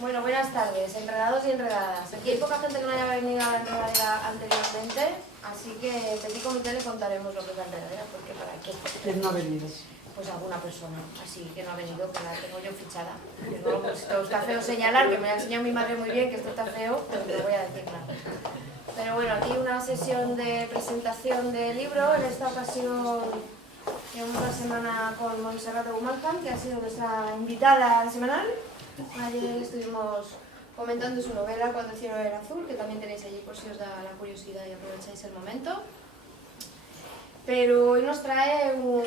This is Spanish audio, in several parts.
Bueno, buenas tardes, enredados y enredadas. Aquí hay poca gente que no haya venido a la enredadera anteriormente, así que petit comité le contaremos lo que es la enredadera, porque para qué. ¿Quién no ha venido? Pues alguna persona, así que no ha venido, que la tengo yo fichada. No, pues esto está feo señalar, que me ha enseñado mi madre muy bien que esto está feo, pero no voy a decir nada. Pero bueno, aquí una sesión de presentación del libro. En esta ocasión llevamos una semana con Montserrat de Gumalcán, que ha sido nuestra invitada semanal. Ayer estuvimos comentando su novela Cuando el cielo era azul, que también tenéis allí por si os da la curiosidad y aprovecháis el momento. Pero hoy nos trae un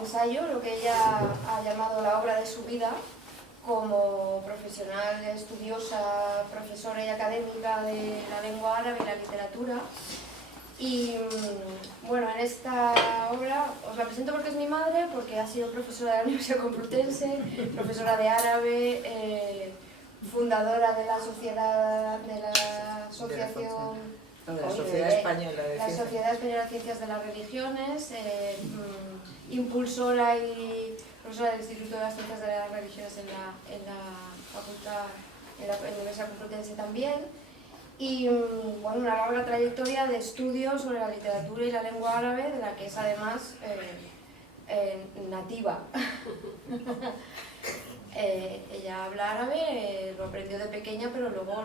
ensayo, lo que ella ha llamado la obra de su vida, como profesional, estudiosa, profesora y académica de la lengua árabe y la literatura. Y bueno, en esta obra os la presento porque es mi madre, porque ha sido profesora de la Universidad Complutense, profesora de árabe, fundadora de la sociedad, de la asociación... La Sociedad Española de la Ciencias. Sociedad Española de Ciencias de las Religiones, impulsora y profesora del Instituto de las Ciencias de las Religiones en la facultad, en la Universidad Complutense también, y bueno, una larga trayectoria de estudios sobre la literatura y la lengua árabe, de la que es además nativa. Ella habla árabe, lo aprendió de pequeña, pero luego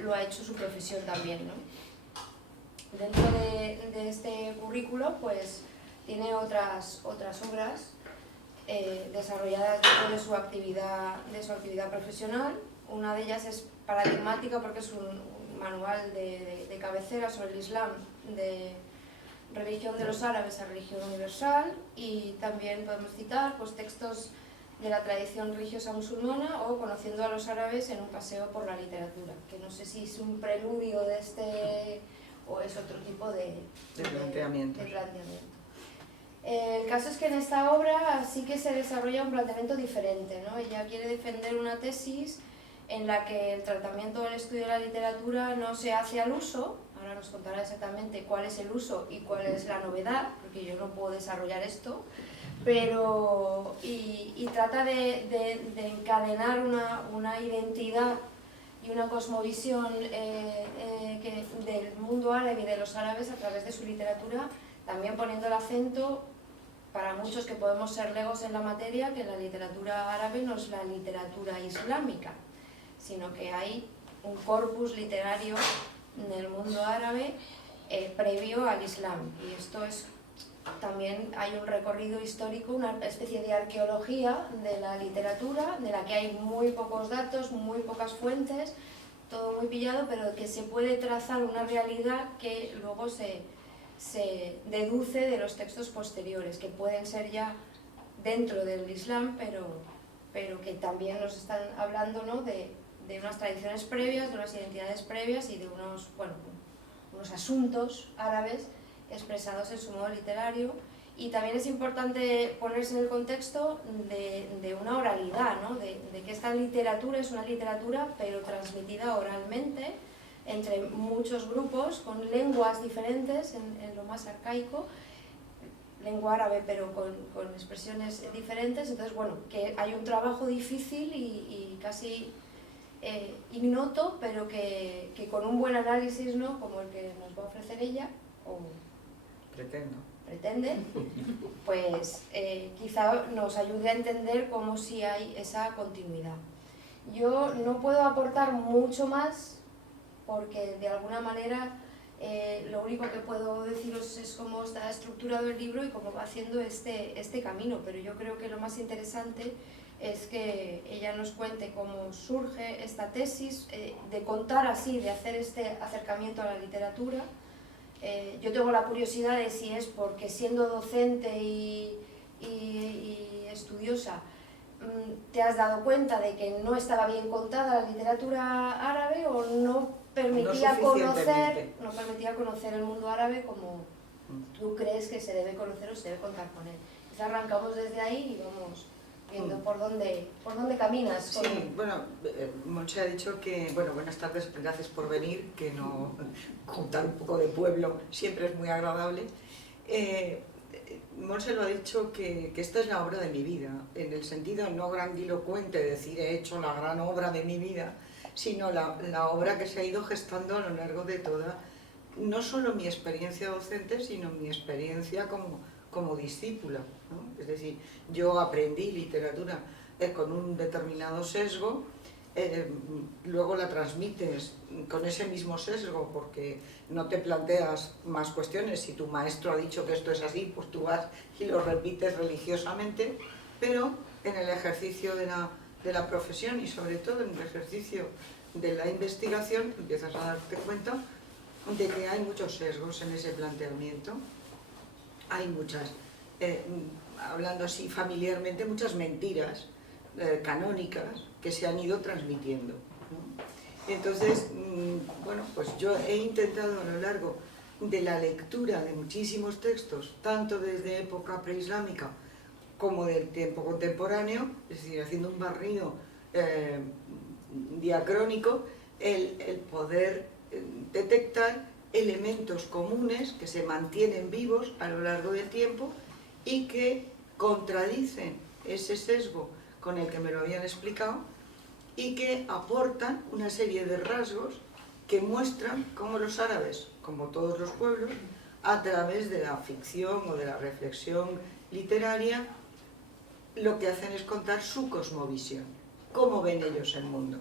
lo ha hecho su profesión también, ¿no? Dentro de este currículo pues tiene otras obras desarrolladas dentro de su actividad profesional. Una de ellas es paradigmática porque es un manual de cabecera sobre el Islam, de religión de los árabes a religión universal, y también podemos citar pues, textos de la tradición religiosa musulmana o Conociendo a los árabes en un paseo por la literatura, que no sé si es un preludio de este o es otro tipo de planteamiento. El caso es que en esta obra sí que se desarrolla un planteamiento diferente, ¿no? Ella quiere defender una tesis en la que el tratamiento del estudio de la literatura no se hace al uso. Ahora nos contará exactamente cuál es el uso y cuál es la novedad, porque yo no puedo desarrollar esto, pero y trata de encadenar una identidad y una cosmovisión del mundo árabe y de los árabes a través de su literatura, también poniendo el acento para muchos que podemos ser legos en la materia, que la literatura árabe no es la literatura islámica, sino que hay un corpus literario en el mundo árabe previo al Islam, y esto es también hay un recorrido histórico, una especie de arqueología de la literatura, de la que hay muy pocos datos, muy pocas fuentes, todo muy pillado, pero que se puede trazar una realidad que luego se deduce de los textos posteriores, que pueden ser ya dentro del Islam, pero que también nos están hablando, ¿no?, de unas tradiciones previas, de unas identidades previas y de unos asuntos árabes expresados en su modo literario. Y también es importante ponerse en el contexto de una oralidad, ¿no?, de que esta literatura es una literatura pero transmitida oralmente entre muchos grupos con lenguas diferentes en lo más arcaico, lengua árabe pero con expresiones diferentes. Entonces, bueno, que hay un trabajo difícil y casi ignoto, pero que con un buen análisis, ¿no?, como el que nos va a ofrecer ella, o pretende, pues quizá nos ayude a entender cómo sí hay esa continuidad. Yo no puedo aportar mucho más porque de alguna manera lo único que puedo deciros es cómo está estructurado el libro y cómo va haciendo este camino, pero yo creo que lo más interesante es que ella nos cuente cómo surge esta tesis, de contar así, de hacer este acercamiento a la literatura. Yo tengo la curiosidad de si es porque siendo docente y estudiosa te has dado cuenta de que no estaba bien contada la literatura árabe o no permitía conocer el mundo árabe como tú crees que se debe conocer o se debe contar con él. Quizá arrancamos desde ahí y vamos viendo por dónde caminas. Sí, bueno, Montse ha dicho que, bueno, buenas tardes, gracias por venir, que no contar un poco de pueblo siempre es muy agradable. Monse lo ha dicho que esta es la obra de mi vida, en el sentido no grandilocuente de decir he hecho la gran obra de mi vida, sino la obra que se ha ido gestando a lo largo de toda, no solo mi experiencia docente, sino mi experiencia como discípula, ¿no? Es decir, yo aprendí literatura con un determinado sesgo, luego la transmites con ese mismo sesgo porque no te planteas más cuestiones. Si tu maestro ha dicho que esto es así, pues tú vas y lo repites religiosamente, pero en el ejercicio de la profesión y sobre todo en el ejercicio de la investigación empiezas a darte cuenta de que hay muchos sesgos en ese planteamiento, hay muchas, hablando así familiarmente, muchas mentiras canónicas que se han ido transmitiendo, ¿no? Entonces, bueno, pues yo he intentado a lo largo de la lectura de muchísimos textos, tanto desde época preislámica como del tiempo contemporáneo, es decir, haciendo un barrido diacrónico, el poder detectar elementos comunes que se mantienen vivos a lo largo del tiempo y que contradicen ese sesgo con el que me lo habían explicado y que aportan una serie de rasgos que muestran cómo los árabes, como todos los pueblos, a través de la ficción o de la reflexión literaria, lo que hacen es contar su cosmovisión, cómo ven ellos el mundo.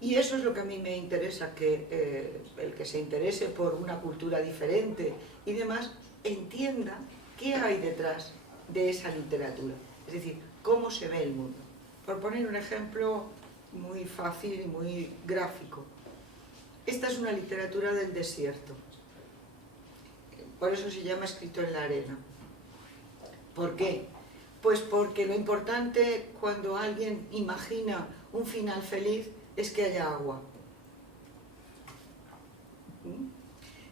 Y eso es lo que a mí me interesa, que el que se interese por una cultura diferente y demás, entienda qué hay detrás de esa literatura. Es decir, cómo se ve el mundo. Por poner un ejemplo muy fácil y muy gráfico. Esta es una literatura del desierto. Por eso se llama Escrito en la arena. ¿Por qué? Pues porque lo importante cuando alguien imagina un final feliz es que haya agua.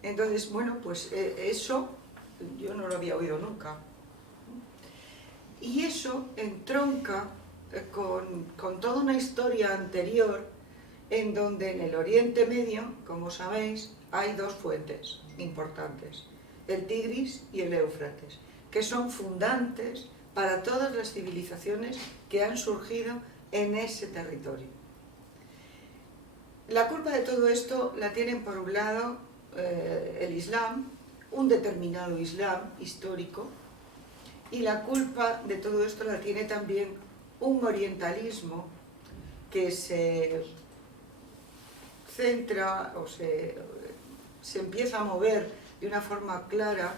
Entonces, bueno, pues eso yo no lo había oído nunca. Y eso entronca con toda una historia anterior en donde en el Oriente Medio, como sabéis, hay dos fuentes importantes, el Tigris y el Éufrates, que son fundantes para todas las civilizaciones que han surgido en ese territorio. La culpa de todo esto la tienen por un lado el Islam, un determinado Islam histórico, y la culpa de todo esto la tiene también un orientalismo que se centra o se empieza a mover de una forma clara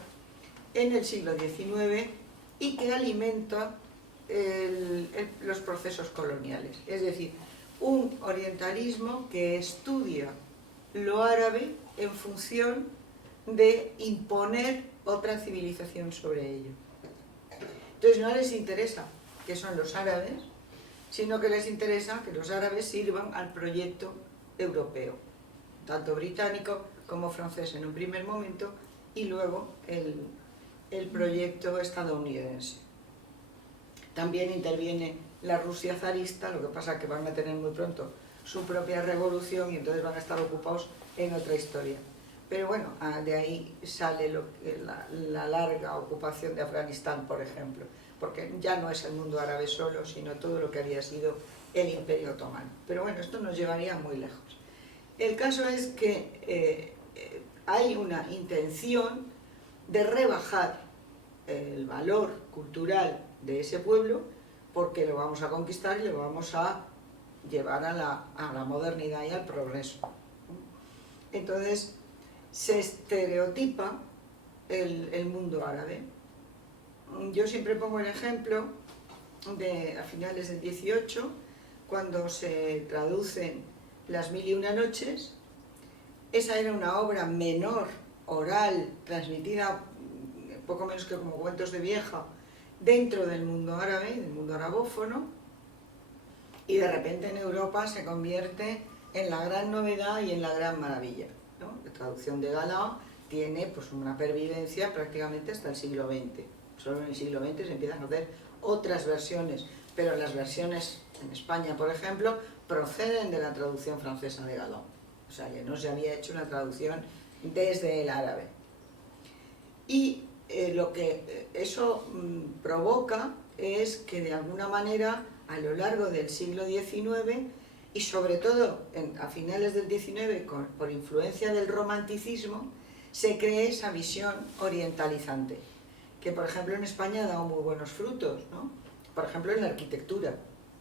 en el siglo XIX y que alimenta los procesos coloniales. Es decir, un orientalismo que estudia lo árabe en función de imponer otra civilización sobre ello. Entonces no les interesa que son los árabes, sino que les interesa que los árabes sirvan al proyecto europeo, tanto británico como francés en un primer momento, y luego el proyecto estadounidense. También interviene la Rusia zarista, lo que pasa es que van a tener muy pronto su propia revolución y entonces van a estar ocupados en otra historia. Pero bueno, de ahí sale la larga ocupación de Afganistán, por ejemplo, porque ya no es el mundo árabe solo, sino todo lo que había sido el Imperio Otomano. Pero bueno, esto nos llevaría muy lejos. El caso es que hay una intención de rebajar el valor cultural de ese pueblo porque lo vamos a conquistar y lo vamos a llevar a la modernidad y al progreso. Entonces se estereotipa el mundo árabe. Yo siempre pongo el ejemplo de a finales del 18, cuando se traducen Las Mil y Una Noches. Esa era una obra menor, oral, transmitida poco menos que como cuentos de vieja dentro del mundo árabe, del mundo arabófono, y de repente en Europa se convierte en la gran novedad y en la gran maravilla, ¿no? La traducción de Galao tiene pues una pervivencia prácticamente hasta el siglo XX. Solo en el siglo XX se empiezan a hacer otras versiones, pero las versiones en España, por ejemplo, proceden de la traducción francesa de Galao. O sea, que no se había hecho una traducción desde el árabe. Y lo que eso provoca es que de alguna manera a lo largo del siglo XIX y sobre todo a finales del XIX por influencia del romanticismo se cree esa visión orientalizante que por ejemplo en España ha dado muy buenos frutos, ¿no? Por ejemplo en la arquitectura.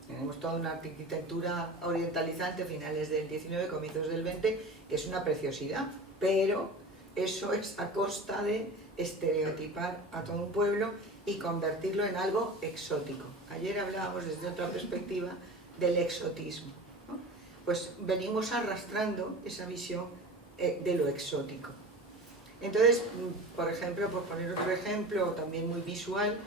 Tenemos toda una arquitectura orientalizante a finales del XIX, comienzos del XX, que es una preciosidad, pero eso es a costa de estereotipar a todo un pueblo y convertirlo en algo exótico. Ayer hablábamos desde otra perspectiva del exotismo, ¿no? Pues venimos arrastrando esa visión de lo exótico. Entonces, por ejemplo, por poner otro ejemplo también muy visual,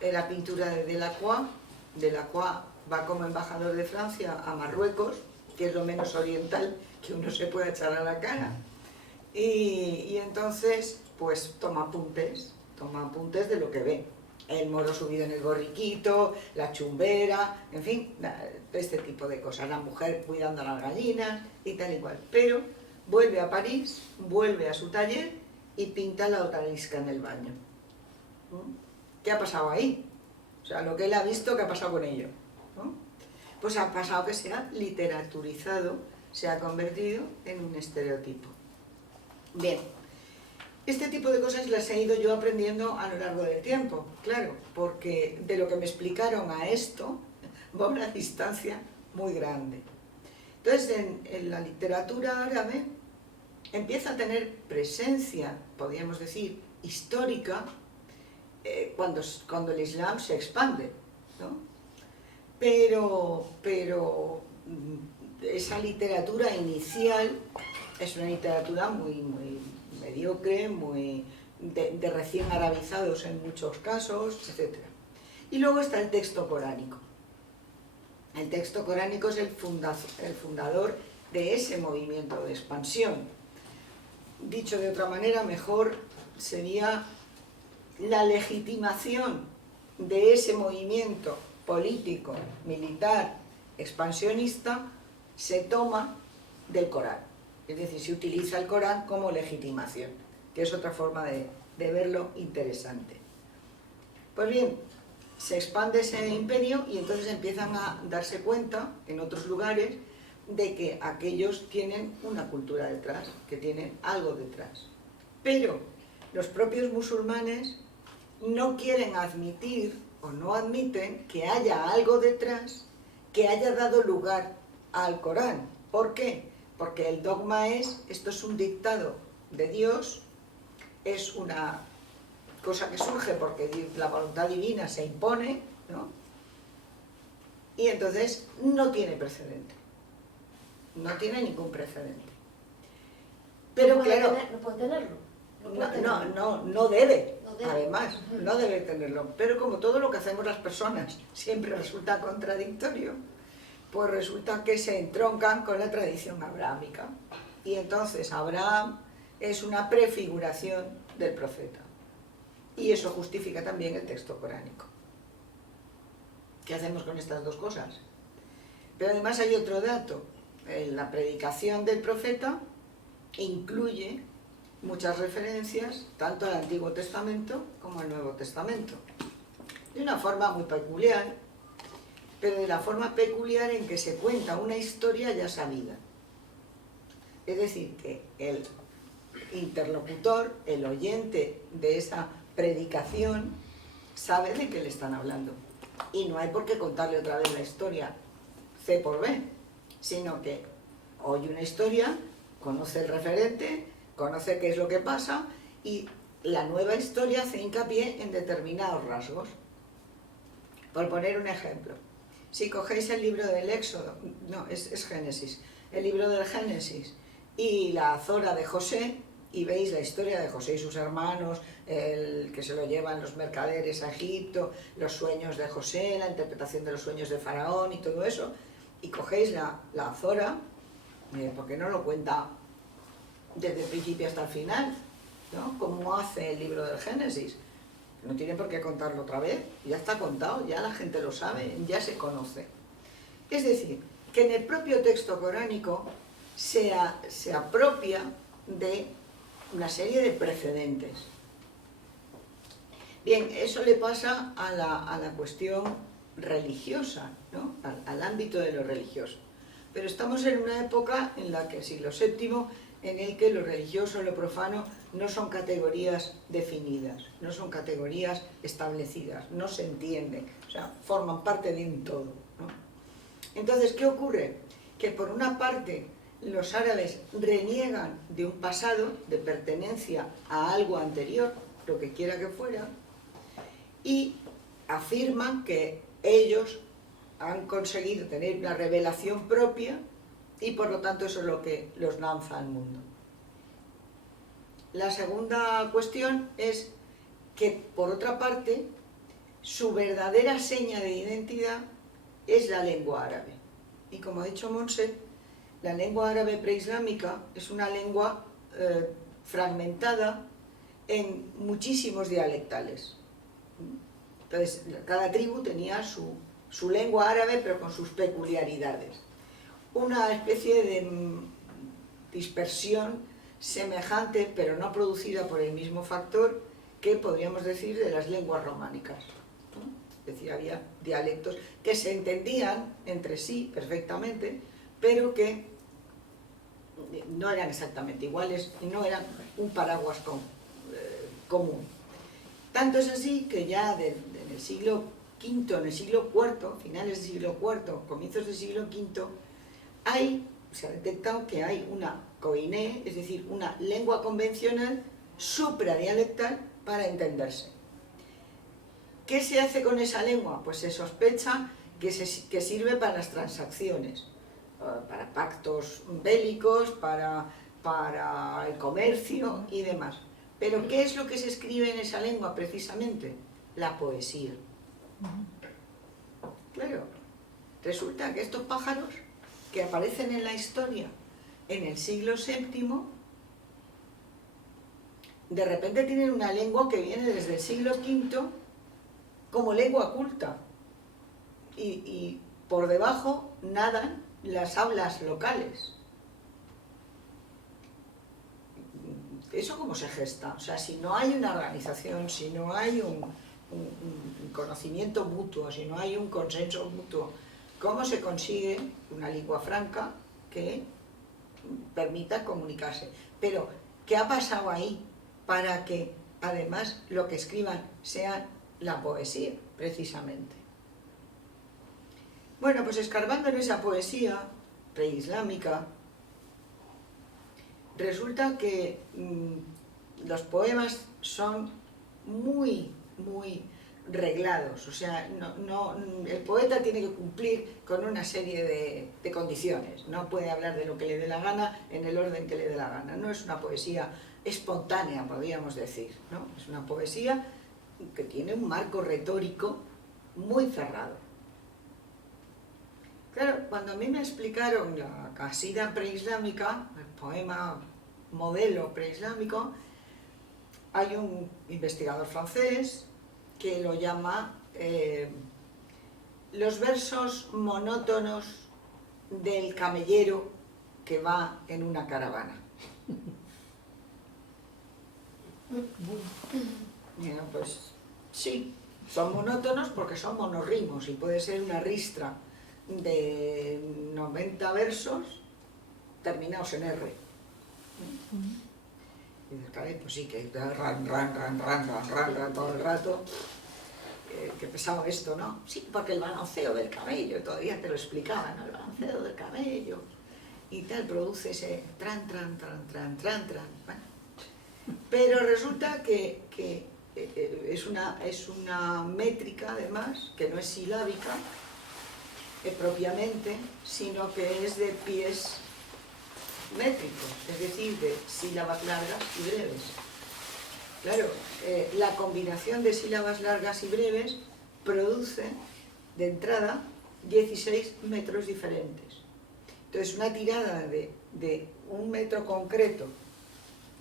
la pintura de Delacroix. Delacroix va como embajador de Francia a Marruecos, que es lo menos oriental que uno se pueda echar a la cara. Y entonces, pues toma apuntes de lo que ve. El moro subido en el borriquito, la chumbera, en fin, este tipo de cosas. La mujer cuidando a las gallinas y tal y cual. Pero vuelve a París, vuelve a su taller y pinta la odalisca en el baño. ¿Qué ha pasado ahí? O sea, lo que él ha visto, ¿qué ha pasado con ello? ¿No? Pues ha pasado que se ha literaturizado, se ha convertido en un estereotipo. Bien, este tipo de cosas las he ido yo aprendiendo a lo largo del tiempo, claro, porque de lo que me explicaron a esto va una distancia muy grande. Entonces, en la literatura árabe empieza a tener presencia, podríamos decir, histórica, cuando el Islam se expande, ¿no? Pero esa literatura inicial es una literatura muy mediocre, muy de recién arabizados en muchos casos, etc. Y luego está el texto coránico. El texto coránico es el fundador de ese movimiento de expansión. Dicho de otra manera, mejor sería la legitimación de ese movimiento político, militar, expansionista, se toma del Corán. Es decir, se utiliza el Corán como legitimación, que es otra forma de verlo interesante. Pues bien, se expande ese imperio y entonces empiezan a darse cuenta en otros lugares de que aquellos tienen una cultura detrás, que tienen algo detrás. Pero los propios musulmanes no quieren admitir o no admiten que haya algo detrás que haya dado lugar al Corán. ¿Por qué? Porque el dogma es, esto es un dictado de Dios, es una cosa que surge porque la voluntad divina se impone, ¿no? Y entonces no tiene precedente. No tiene ningún precedente. Pero claro, no puede tenerlo. No debe, además, no debe tenerlo. Pero como todo lo que hacemos las personas siempre resulta contradictorio, pues resulta que se entroncan con la tradición abrahámica. Y entonces Abraham es una prefiguración del profeta. Y eso justifica también el texto coránico. ¿Qué hacemos con estas dos cosas? Pero además hay otro dato. La predicación del profeta incluye muchas referencias tanto al Antiguo Testamento como al Nuevo Testamento. De una forma muy peculiar, pero de la forma peculiar en que se cuenta una historia ya sabida. Es decir, que el interlocutor, el oyente de esa predicación, sabe de qué le están hablando. Y no hay por qué contarle otra vez la historia C por B, sino que oye una historia, conoce el referente, conoce qué es lo que pasa y la nueva historia hace hincapié en determinados rasgos. Por poner un ejemplo, si cogéis el libro del Éxodo, no, es Génesis, el libro del Génesis y la Azora de José, y veis la historia de José y sus hermanos, el que se lo llevan los mercaderes a Egipto, los sueños de José, la interpretación de los sueños de Faraón y todo eso, y cogéis la Azora, porque no lo cuenta desde el principio hasta el final, ¿no? Como hace el libro del Génesis. No tiene por qué contarlo otra vez, ya está contado, ya la gente lo sabe, ya se conoce. Es decir, que en el propio texto coránico se apropia de una serie de precedentes. Bien, eso le pasa a la cuestión religiosa, ¿no? Al ámbito de lo religioso. Pero estamos en una época en la que el siglo VII, en el que lo religioso y lo profano no son categorías definidas, no son categorías establecidas, no se entienden, o sea, forman parte de un todo, ¿no? Entonces, ¿qué ocurre? Que por una parte los árabes reniegan de un pasado, de pertenencia a algo anterior, lo que quiera que fuera, y afirman que ellos han conseguido tener una revelación propia y por lo tanto eso es lo que los lanza al mundo. La segunda cuestión es que, por otra parte, su verdadera seña de identidad es la lengua árabe. Y como ha dicho Montse, la lengua árabe preislámica es una lengua fragmentada en muchísimos dialectales. Entonces, cada tribu tenía su lengua árabe, pero con sus peculiaridades. Una especie de dispersión semejante, pero no producida por el mismo factor, que podríamos decir de las lenguas románicas, ¿no? Es decir, había dialectos que se entendían entre sí perfectamente, pero que no eran exactamente iguales y no eran un paraguas común. Tanto es así que ya en el siglo V, en el siglo IV, finales del siglo IV, comienzos del siglo V, se ha detectado que hay una koiné, es decir, una lengua convencional supradialectal para entenderse. ¿Qué se hace con esa lengua? Pues se sospecha que sirve para las transacciones, para pactos bélicos, para el comercio y demás. Pero ¿qué es lo que se escribe en esa lengua precisamente? La poesía. Claro, resulta que estos pájaros que aparecen en la historia en el siglo VII, de repente tienen una lengua que viene desde el siglo V como lengua culta. Y por debajo nadan las hablas locales. ¿Eso cómo se gesta? O sea, si no hay una organización, si no hay un conocimiento mutuo, si no hay un consenso mutuo, ¿cómo se consigue una lengua franca que permita comunicarse? Pero, ¿qué ha pasado ahí para que, además, lo que escriban sea la poesía, precisamente? Bueno, pues escarbando en esa poesía preislámica, resulta que los poemas son muy reglados, o sea, el poeta tiene que cumplir con una serie de condiciones, no puede hablar de lo que le dé la gana en el orden que le dé la gana, no es una poesía espontánea, podríamos decir, ¿no? Es una poesía que tiene un marco retórico muy cerrado. Claro, cuando a mí me explicaron la casida preislámica, el poema modelo preislámico, hay un investigador francés que lo llama los versos monótonos del camellero que va en una caravana. Bueno, pues sí, son monótonos porque son monorrimos y puede ser una ristra de 90 versos terminados en R. Y dices, caray, pues sí, que ran todo el rato. Qué pesado esto, ¿no? Sí, porque el balanceo del camello, todavía te lo explicaban, ¿no? El balanceo del camello y tal, produce ese tran. Bueno. Pero resulta que es una métrica, además, que no es silábica propiamente, sino que es de pies métricos, es decir, de sílabas largas y breves. Claro, la combinación de sílabas largas y breves produce, de entrada, 16 metros diferentes. Entonces, una tirada de un metro concreto,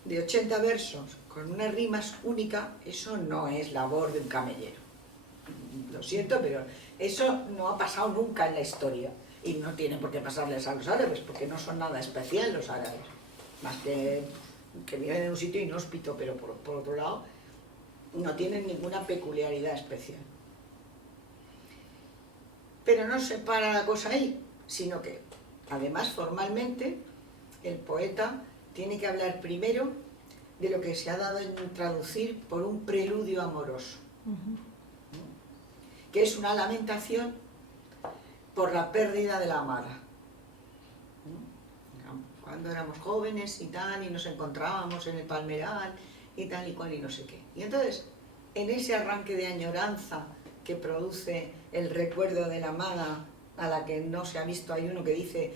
de 80 versos, con unas rimas únicas, eso no es labor de un camellero. Lo siento, pero eso no ha pasado nunca en la historia. Y no tiene por qué pasarles a los árabes, porque no son nada especial los árabes. Más que viven en un sitio inhóspito, pero por otro lado, no tienen ninguna peculiaridad especial. Pero no se para la cosa ahí, sino que, además, formalmente, el poeta tiene que hablar primero de lo que se ha dado en traducir por un preludio amoroso, que es una lamentación por la pérdida de la amada. Cuando éramos jóvenes y tal, y nos encontrábamos en el palmeral, y tal y cual, y no sé qué. Y entonces, en ese arranque de añoranza que produce el recuerdo de la amada, a la que no se ha visto, hay uno que dice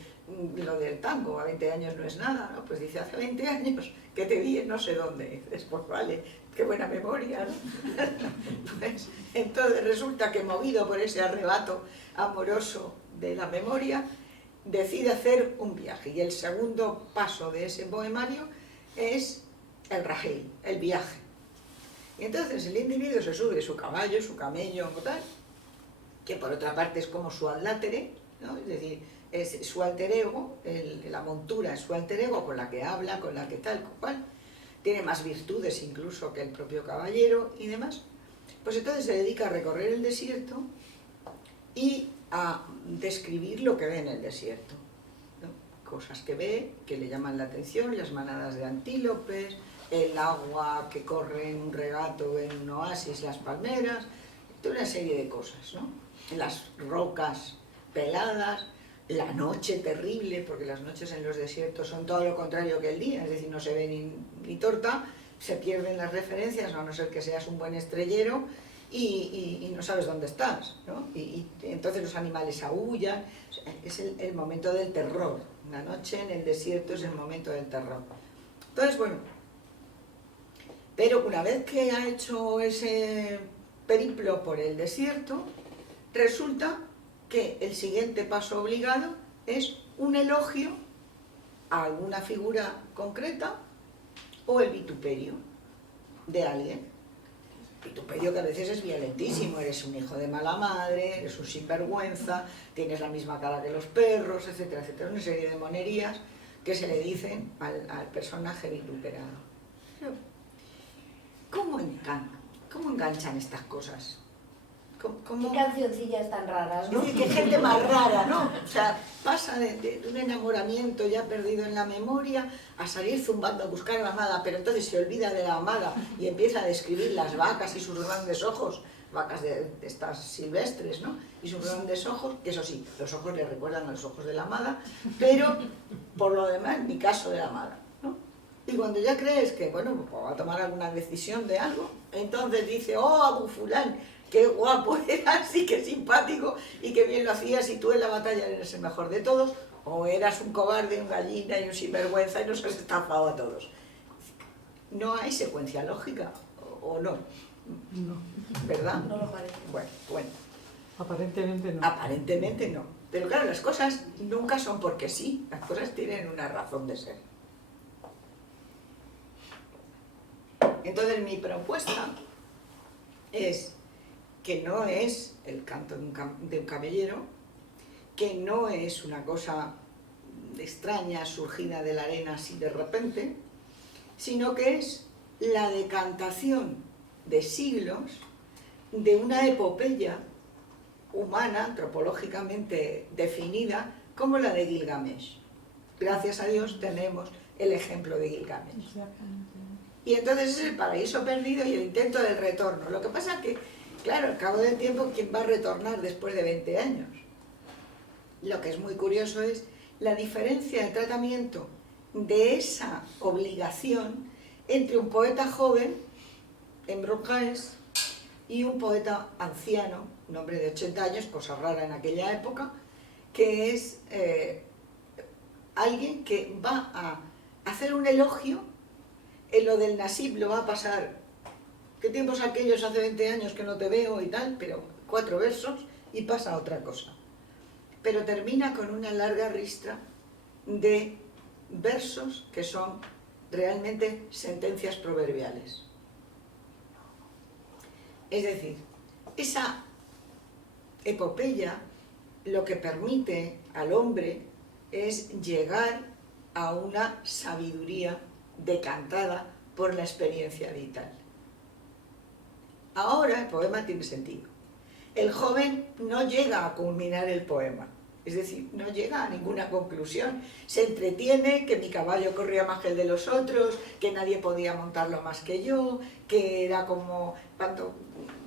lo del tango, a 20 años no es nada, ¿no? Pues dice, hace 20 años que te vi en no sé dónde. Y dices, pues vale, qué buena memoria, ¿no? Pues entonces resulta que, movido por ese arrebato amoroso de la memoria, decide hacer un viaje. Y el segundo paso de ese poemario es el rajil, el viaje. Y entonces el individuo se sube su caballo, su camello o tal, que por otra parte es como su adlátere, ¿no? Es decir, es su alter ego, la montura es su alter ego con la que habla, con la que tal, cual, tiene más virtudes incluso que el propio caballero y demás. Pues entonces se dedica a recorrer el desierto y a describir lo que ve en el desierto, ¿no? Cosas que ve, que le llaman la atención, las manadas de antílopes, el agua que corre en un regato, en un oasis, las palmeras, toda una serie de cosas, ¿no? Las rocas peladas, la noche terrible, porque las noches en los desiertos son todo lo contrario que el día, es decir, no se ve ni torta, se pierden las referencias, a no ser que seas un buen estrellero, y no sabes dónde estás, ¿no? Y entonces los animales aúllan, es el momento del terror. La noche en el desierto es el momento del terror. Entonces, bueno, pero una vez que ha hecho ese periplo por el desierto, resulta que el siguiente paso obligado es un elogio a alguna figura concreta o el vituperio de alguien. Vituperio que a veces es violentísimo, eres un hijo de mala madre, eres un sinvergüenza, tienes la misma cara que los perros, etcétera, etcétera. Una serie de monerías que se le dicen al personaje vituperado. ¿Cómo enganchan estas cosas? ¿Qué cancioncillas tan raras, no? Es decir, qué gente más rara, ¿no? O sea, pasa de un enamoramiento ya perdido en la memoria a salir zumbando a buscar a la amada, pero entonces se olvida de la amada y empieza a describir las vacas y sus grandes ojos, vacas de estas silvestres, ¿no? Y sus grandes ojos, que eso sí, los ojos le recuerdan a los ojos de la amada, pero por lo demás, ni caso de la amada, ¿no? Y cuando ya crees que, bueno, pues va a tomar alguna decisión de algo, entonces dice, oh, Abu Fulán, qué guapo eras y qué simpático y qué bien lo hacías y tú en la batalla eres el mejor de todos, o eras un cobarde, un gallina y un sinvergüenza y nos has estafado a todos. No hay secuencia lógica, ¿o no? No. ¿Verdad? No lo parece. Bueno. Aparentemente no. Aparentemente no. Pero claro, las cosas nunca son porque sí, las cosas tienen una razón de ser. Entonces mi propuesta es que no es el canto de un caballero, que no es una cosa extraña surgida de la arena así de repente, sino que es la decantación de siglos de una epopeya humana, antropológicamente definida, como la de Gilgamesh. Gracias a Dios tenemos el ejemplo de Gilgamesh. Y entonces es el paraíso perdido y el intento del retorno. Lo que pasa es que, claro, al cabo del tiempo, ¿quién va a retornar después de 20 años? Lo que es muy curioso es la diferencia de tratamiento de esa obligación entre un poeta joven, Emrou Jaes, y un poeta anciano, un hombre de 80 años, cosa rara en aquella época, que es alguien que va a hacer un elogio. En lo del Nasib lo va a pasar, ¿qué tiempos aquellos hace 20 años que no te veo y tal? Pero 4 versos y pasa a otra cosa. Pero termina con una larga ristra de versos que son realmente sentencias proverbiales. Es decir, esa epopeya lo que permite al hombre es llegar a una sabiduría decantada por la experiencia vital. Ahora el poema tiene sentido. El joven no llega a culminar el poema, es decir, no llega a ninguna conclusión. Se entretiene que mi caballo corría más que el de los otros, que nadie podía montarlo más que yo, que era como cuando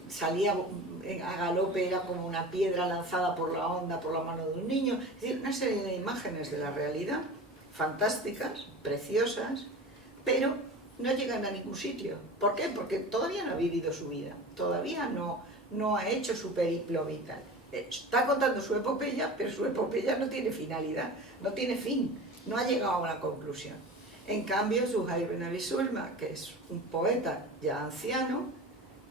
salía a galope era como una piedra lanzada por la onda por la mano de un niño. Es decir, una serie de imágenes de la realidad, fantásticas, preciosas, pero no llegan a ningún sitio. ¿Por qué? Porque todavía no ha vivido su vida, todavía no ha hecho su periplo vital. Está contando su epopeya, pero su epopeya no tiene finalidad, no tiene fin, no ha llegado a una conclusión. En cambio, Zuhair Ben Abi Sulma, que es un poeta ya anciano,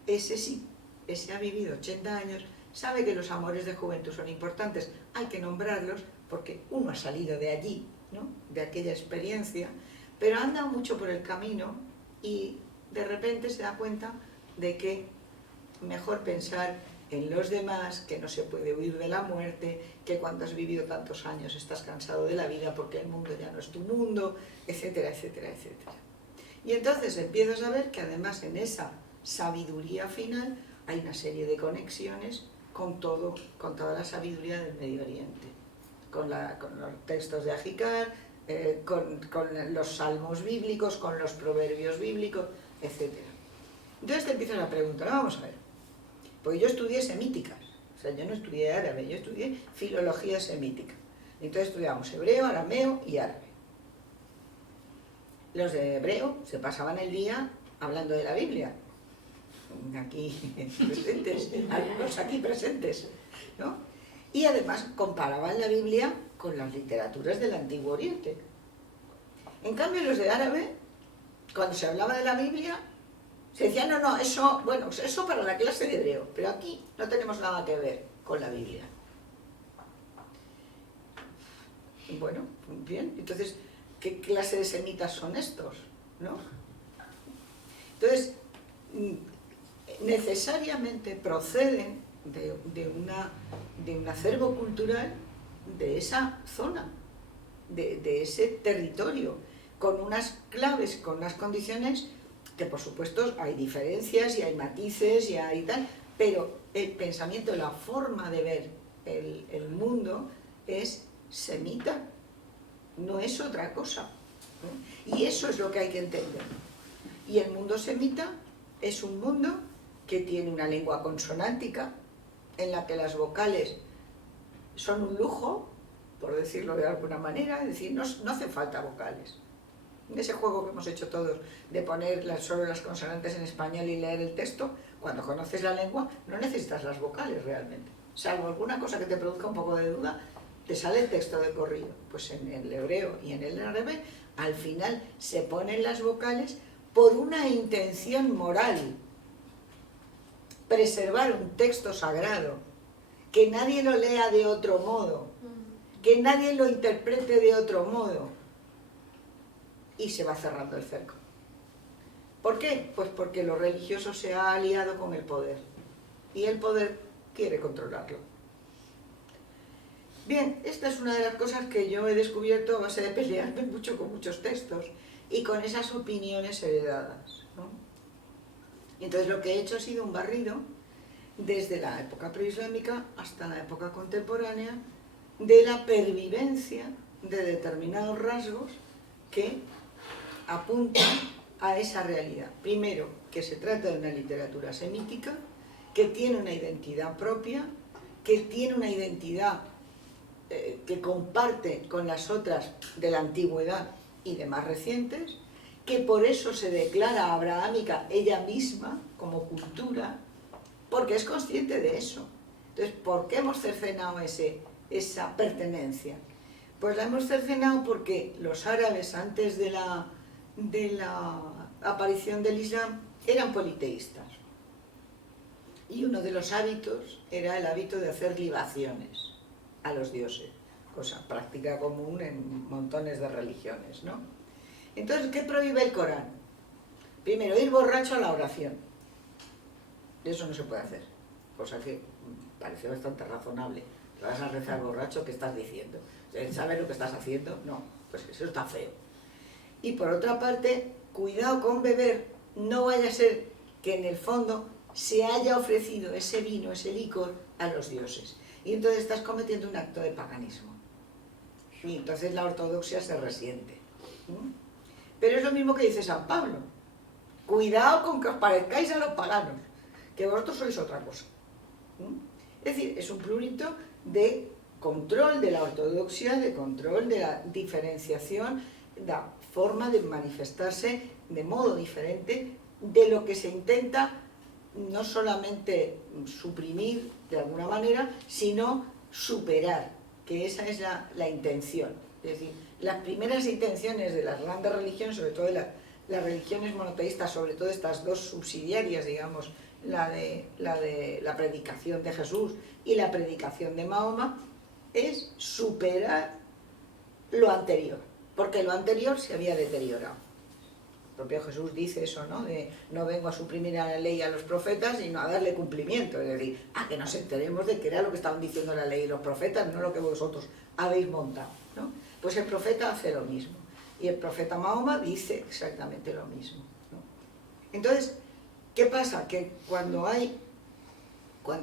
ese sí, ese ha vivido 80 años, sabe que los amores de juventud son importantes, hay que nombrarlos porque uno ha salido de allí, ¿no?, de aquella experiencia, pero ha andado mucho por el camino y de repente se da cuenta de que mejor pensar en los demás, que no se puede huir de la muerte, que cuando has vivido tantos años estás cansado de la vida porque el mundo ya no es tu mundo, etcétera, etcétera, etcétera. Y entonces empiezas a ver que además en esa sabiduría final hay una serie de conexiones con toda la sabiduría del Medio Oriente, con los textos de Ajicar, con los salmos bíblicos, con los proverbios bíblicos, etcétera. Entonces te empiezas a preguntar, vamos a ver, porque yo estudié semíticas, o sea, yo no estudié árabe, yo estudié filología semítica. Entonces estudiamos hebreo, arameo y árabe. Los de hebreo se pasaban el día hablando de la Biblia, aquí presentes, algunos aquí presentes, ¿no? Y además comparaban la Biblia con las literaturas del Antiguo Oriente. En cambio, los de árabe, cuando se hablaba de la Biblia, se decía, no, eso, bueno, eso para la clase de hebreo, pero aquí no tenemos nada que ver con la Biblia. Bueno, bien, entonces, ¿qué clase de semitas son estos?, ¿no? Entonces, necesariamente proceden de un acervo cultural de esa zona, de ese territorio, con unas claves, con unas condiciones que por supuesto hay diferencias y hay matices y hay tal, pero el pensamiento, la forma de ver el mundo es semita, no es otra cosa, ¿no? Y eso es lo que hay que entender. Y el mundo semita es un mundo que tiene una lengua consonántica, en la que las vocales son un lujo, por decirlo de alguna manera, es decir, no hacen falta vocales. Ese juego que hemos hecho todos de poner solo las consonantes en español y leer el texto, cuando conoces la lengua no necesitas las vocales realmente. Salvo alguna cosa que te produzca un poco de duda, te sale el texto de corrido. Pues en el hebreo y en el árabe, al final se ponen las vocales por una intención moral. Preservar un texto sagrado, que nadie lo lea de otro modo, que nadie lo interprete de otro modo. Y se va cerrando el cerco. ¿Por qué? Pues porque lo religioso se ha aliado con el poder. Y el poder quiere controlarlo. Bien, esta es una de las cosas que yo he descubierto a base de pelearme mucho con muchos textos y con esas opiniones heredadas, ¿no? Y entonces lo que he hecho ha sido un barrido desde la época preislámica hasta la época contemporánea de la pervivencia de determinados rasgos que apuntan a esa realidad. Primero, que se trata de una literatura semítica, que tiene una identidad propia, que tiene una identidad que comparte con las otras de la antigüedad y de más recientes, que por eso se declara abrahámica ella misma como cultura, porque es consciente de eso. Entonces, ¿por qué hemos cercenado esa pertenencia? Pues la hemos cercenado porque los árabes antes de la aparición del Islam eran politeístas. Y uno de los hábitos era el hábito de hacer libaciones a los dioses, cosa práctica común en montones de religiones, ¿no? Entonces, ¿qué prohíbe el Corán? Primero, ir borracho a la oración. Eso no se puede hacer, cosa que parece bastante razonable. ¿Te vas a rezar borracho? ¿Qué estás diciendo? ¿Sabes lo que estás haciendo? No, pues eso está feo. Y por otra parte, cuidado con beber, no vaya a ser que en el fondo se haya ofrecido ese vino, ese licor, a los dioses. Y entonces estás cometiendo un acto de paganismo. Y entonces la ortodoxia se resiente. Pero es lo mismo que dice San Pablo. Cuidado con que os parezcáis a los paganos, que vosotros sois otra cosa. Es decir, es un prurito de control de la ortodoxia, de control de la diferenciación, la forma de manifestarse de modo diferente de lo que se intenta no solamente suprimir de alguna manera, sino superar, que esa es la intención. Es decir, las primeras intenciones de las grandes religiones, sobre todo de las religiones monoteístas, sobre todo estas dos subsidiarias, digamos, la de la predicación de Jesús y la predicación de Mahoma, es superar lo anterior, porque lo anterior se había deteriorado. El propio Jesús dice eso, ¿no? De no vengo a suprimir a la ley y a los profetas, sino a darle cumplimiento, es decir, a que nos enteremos de que era lo que estaban diciendo la ley y los profetas, no lo que vosotros habéis montado, ¿no? Pues el profeta hace lo mismo, y el profeta Mahoma dice exactamente lo mismo, ¿no? Entonces, ¿qué pasa? Que cuando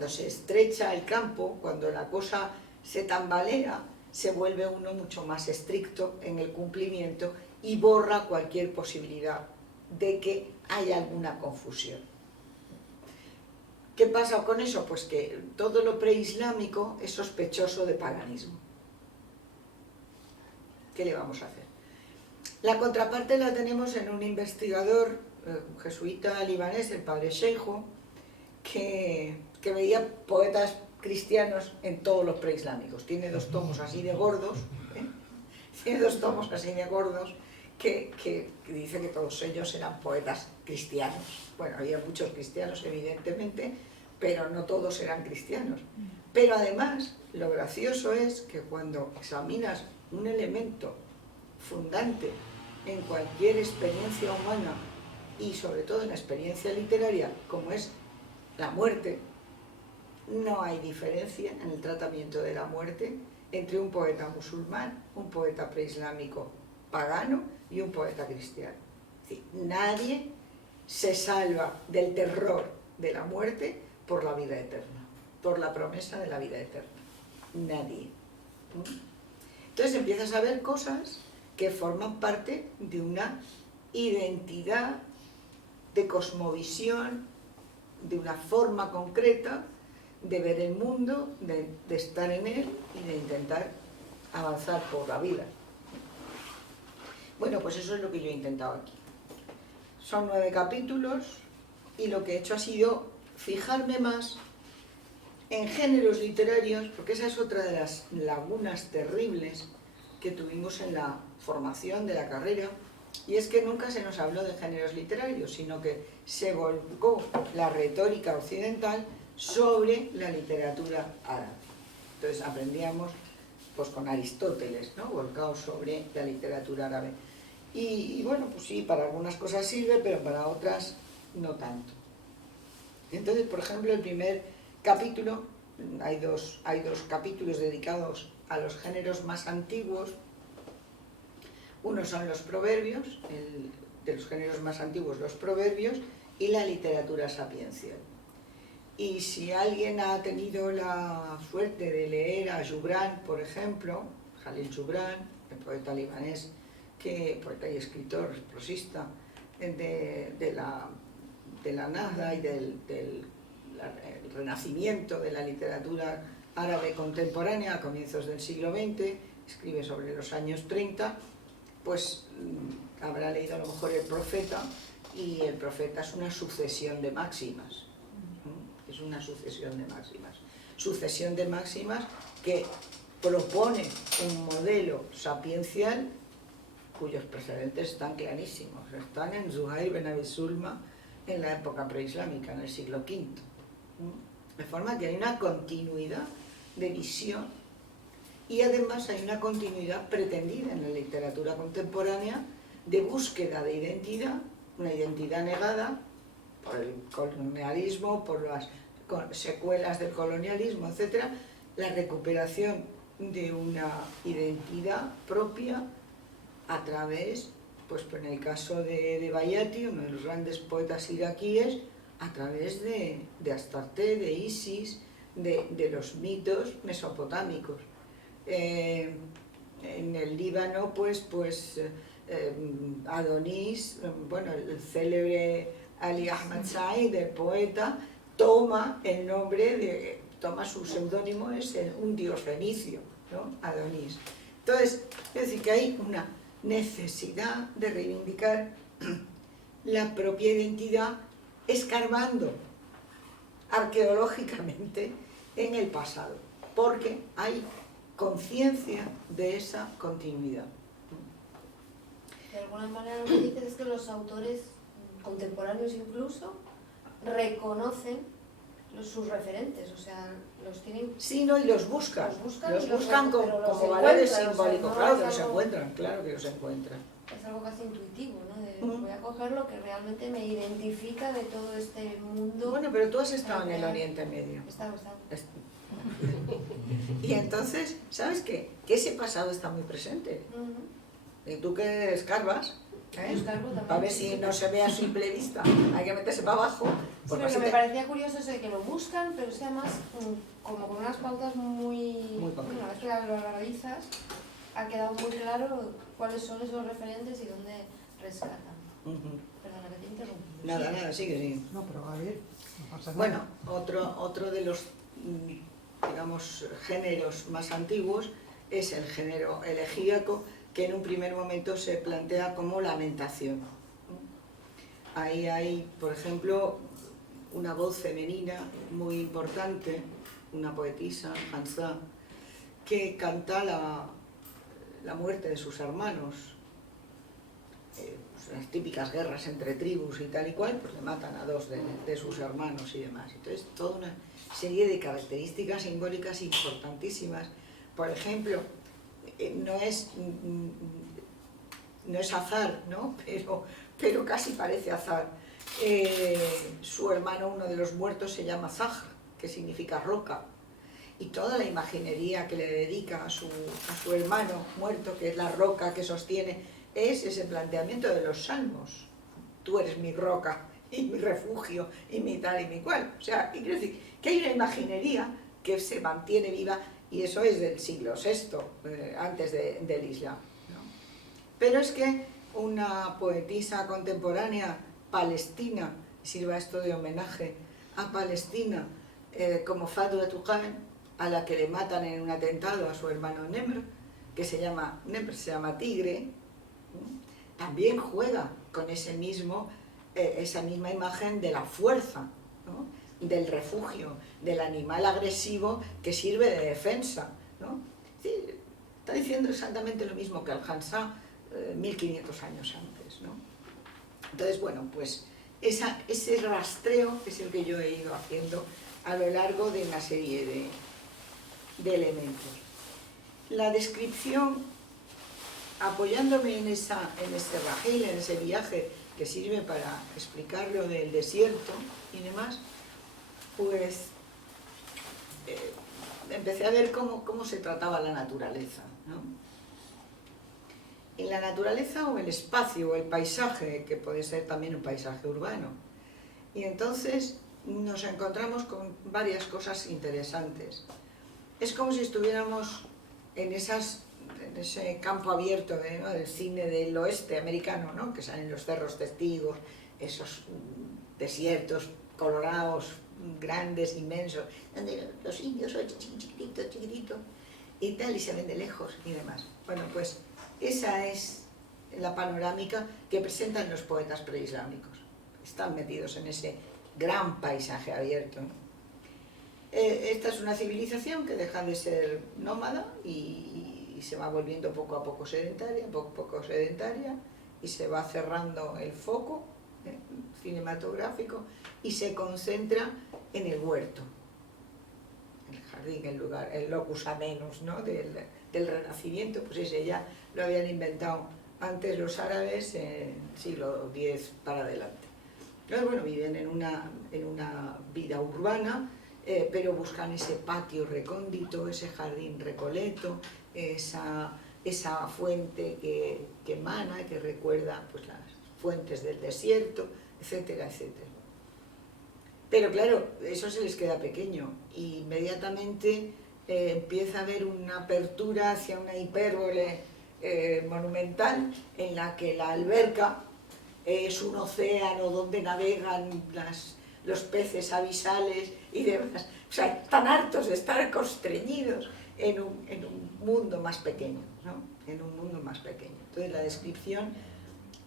se estrecha el campo, cuando la cosa se tambalea, se vuelve uno mucho más estricto en el cumplimiento y borra cualquier posibilidad de que haya alguna confusión. ¿Qué pasa con eso? Pues que todo lo preislámico es sospechoso de paganismo. ¿Qué le vamos a hacer? La contraparte la tenemos en un investigador jesuita libanés, el padre Sheikho, que veía poetas cristianos en todos los preislámicos. Tiene 2 tomos así de gordos, tiene 2 tomos así de gordos, que dice que todos ellos eran poetas cristianos. Bueno, había muchos cristianos, evidentemente, pero no todos eran cristianos. Pero además, lo gracioso es que cuando examinas un elemento fundante en cualquier experiencia humana, y sobre todo en la experiencia literaria, como es la muerte, no hay diferencia en el tratamiento de la muerte entre un poeta musulmán, un poeta preislámico pagano y un poeta cristiano. Es decir, nadie se salva del terror de la muerte por la vida eterna, por la promesa de la vida eterna. Nadie. Entonces empiezas a ver cosas que forman parte de una identidad, de cosmovisión, de una forma concreta de ver el mundo, de estar en él y de intentar avanzar por la vida. Bueno, pues eso es lo que yo he intentado aquí. Son 9 capítulos y lo que he hecho ha sido fijarme más en géneros literarios, porque esa es otra de las lagunas terribles que tuvimos en la formación de la carrera, y es que nunca se nos habló de géneros literarios, sino que se volcó la retórica occidental sobre la literatura árabe. Entonces aprendíamos pues con Aristóteles, ¿no? Volcado sobre la literatura árabe. Y bueno, pues sí, para algunas cosas sirve, pero para otras no tanto. Entonces, por ejemplo, el primer capítulo, hay dos capítulos dedicados a los géneros más antiguos. Uno son los proverbios, de los géneros más antiguos, los proverbios, y la literatura sapiencial. Y si alguien ha tenido la suerte de leer a Gibran, por ejemplo, Jalil Gibran, el poeta libanés, poeta y escritor, prosista, de la nada y del renacimiento de la literatura árabe contemporánea a comienzos del siglo XX, escribe sobre los años 30, pues habrá leído a lo mejor El Profeta, y El Profeta es una sucesión de máximas. Es una sucesión de máximas. Sucesión de máximas que propone un modelo sapiencial cuyos precedentes están clarísimos. Están en Zuhair ben Abi Sulma en la época preislámica, en el siglo V. De forma que hay una continuidad de visión y además hay una continuidad pretendida en la literatura contemporánea de búsqueda de identidad, una identidad negada por el colonialismo, por las secuelas del colonialismo, etc., la recuperación de una identidad propia a través, pues en el caso de Bayati, uno de los grandes poetas iraquíes, a través de Astarte, de Isis, de los mitos mesopotámicos. En el Líbano, pues Adonís, bueno, el célebre Ali Ahmad Said, el poeta, toma el nombre, toma su seudónimo, es un dios fenicio, ¿no? Adonís. Entonces, es decir, que hay una necesidad de reivindicar la propia identidad escarbando arqueológicamente en el pasado, porque hay conciencia de esa continuidad. De alguna manera lo que dices es que los autores contemporáneos incluso reconocen sus referentes, o sea, los tienen... Sí, no, y los buscan como valores simbólicos, claro que los encuentran, claro que los encuentran. Es algo casi intuitivo, ¿no? Voy a coger lo que realmente me identifica de todo este mundo. Bueno, pero tú has estado en el Oriente Medio. He estado. Y entonces, ¿sabes qué? Que ese pasado está muy presente. Y tú que escarbas, para ver si no se ve a simple vista, hay que meterse para abajo. Sí, pero que me parecía curioso eso de que lo buscan, pero es que además como con unas pautas muy concretas. Una vez que lo analizas, ha quedado muy claro cuáles son esos referentes y dónde rescatan. Perdona, que te interrumpo. Nada, sigue. No, pero a ver, no pasa nada. Bueno, otro de los, digamos, géneros más antiguos es el género elegíaco, que en un primer momento se plantea como lamentación. Ahí hay, por ejemplo, una voz femenina muy importante, una poetisa, Hansa, que canta la muerte de sus hermanos. Las típicas guerras entre tribus y tal y cual, pues le matan a dos de sus hermanos y demás. Entonces, toda una serie de características simbólicas importantísimas. Por ejemplo, no es azar, ¿no? Pero casi parece azar. Su hermano, uno de los muertos, se llama Zaj, que significa roca. Y toda la imaginería que le dedica a su hermano muerto, que es la roca que sostiene, es ese planteamiento de los salmos. Tú eres mi roca y mi refugio y mi tal y mi cual. O sea, y quiero decir que hay una imaginería que se mantiene viva, y eso es del siglo VI, antes del Islam, ¿no? Pero es que una poetisa contemporánea palestina, sirva esto de homenaje a Palestina, como Fadwa Tuqan, a la que le matan en un atentado a su hermano Nemr, que se llama Tigre, también juega con esa misma imagen de la fuerza, ¿no? Del refugio, del animal agresivo que sirve de defensa, ¿no? Sí, está diciendo exactamente lo mismo que Al-Hansa 1500 años antes, ¿no? Entonces, bueno, pues ese rastreo es el que yo he ido haciendo a lo largo de una serie de elementos. La descripción, apoyándome en ese rajil, en ese viaje que sirve para explicar lo del desierto y demás, pues empecé a ver cómo se trataba la naturaleza, ¿no? En la naturaleza o el espacio o el paisaje, que puede ser también un paisaje urbano. Y entonces nos encontramos con varias cosas interesantes. Es como si estuviéramos en ese campo abierto ¿no? del cine del oeste americano, ¿no? Que salen los cerros testigos, esos desiertos colorados, grandes, inmensos, donde los indios son chiquititos, y tal, y se ven de lejos y demás. Bueno, pues esa es la panorámica que presentan los poetas preislámicos. Están metidos en ese gran paisaje abierto, ¿no? Esta es una civilización que deja de ser nómada y se va volviendo poco a poco sedentaria, y se va cerrando el foco cinematográfico y se concentra en el huerto, el jardín, el lugar, el locus amenus, ¿no? del Renacimiento. Pues ese ya lo habían inventado antes los árabes en el siglo X para adelante. Entonces, bueno, viven en una vida urbana, pero buscan ese patio recóndito, ese jardín recoleto, esa fuente que emana, que recuerda pues, las fuentes del desierto, etcétera, etcétera. Pero claro, eso se les queda pequeño y inmediatamente empieza a haber una apertura hacia una hipérbole monumental en la que la alberca es un océano donde navegan los peces abisales y demás. O sea, están hartos de estar constreñidos en un mundo más pequeño, ¿no? En un mundo más pequeño. Entonces la descripción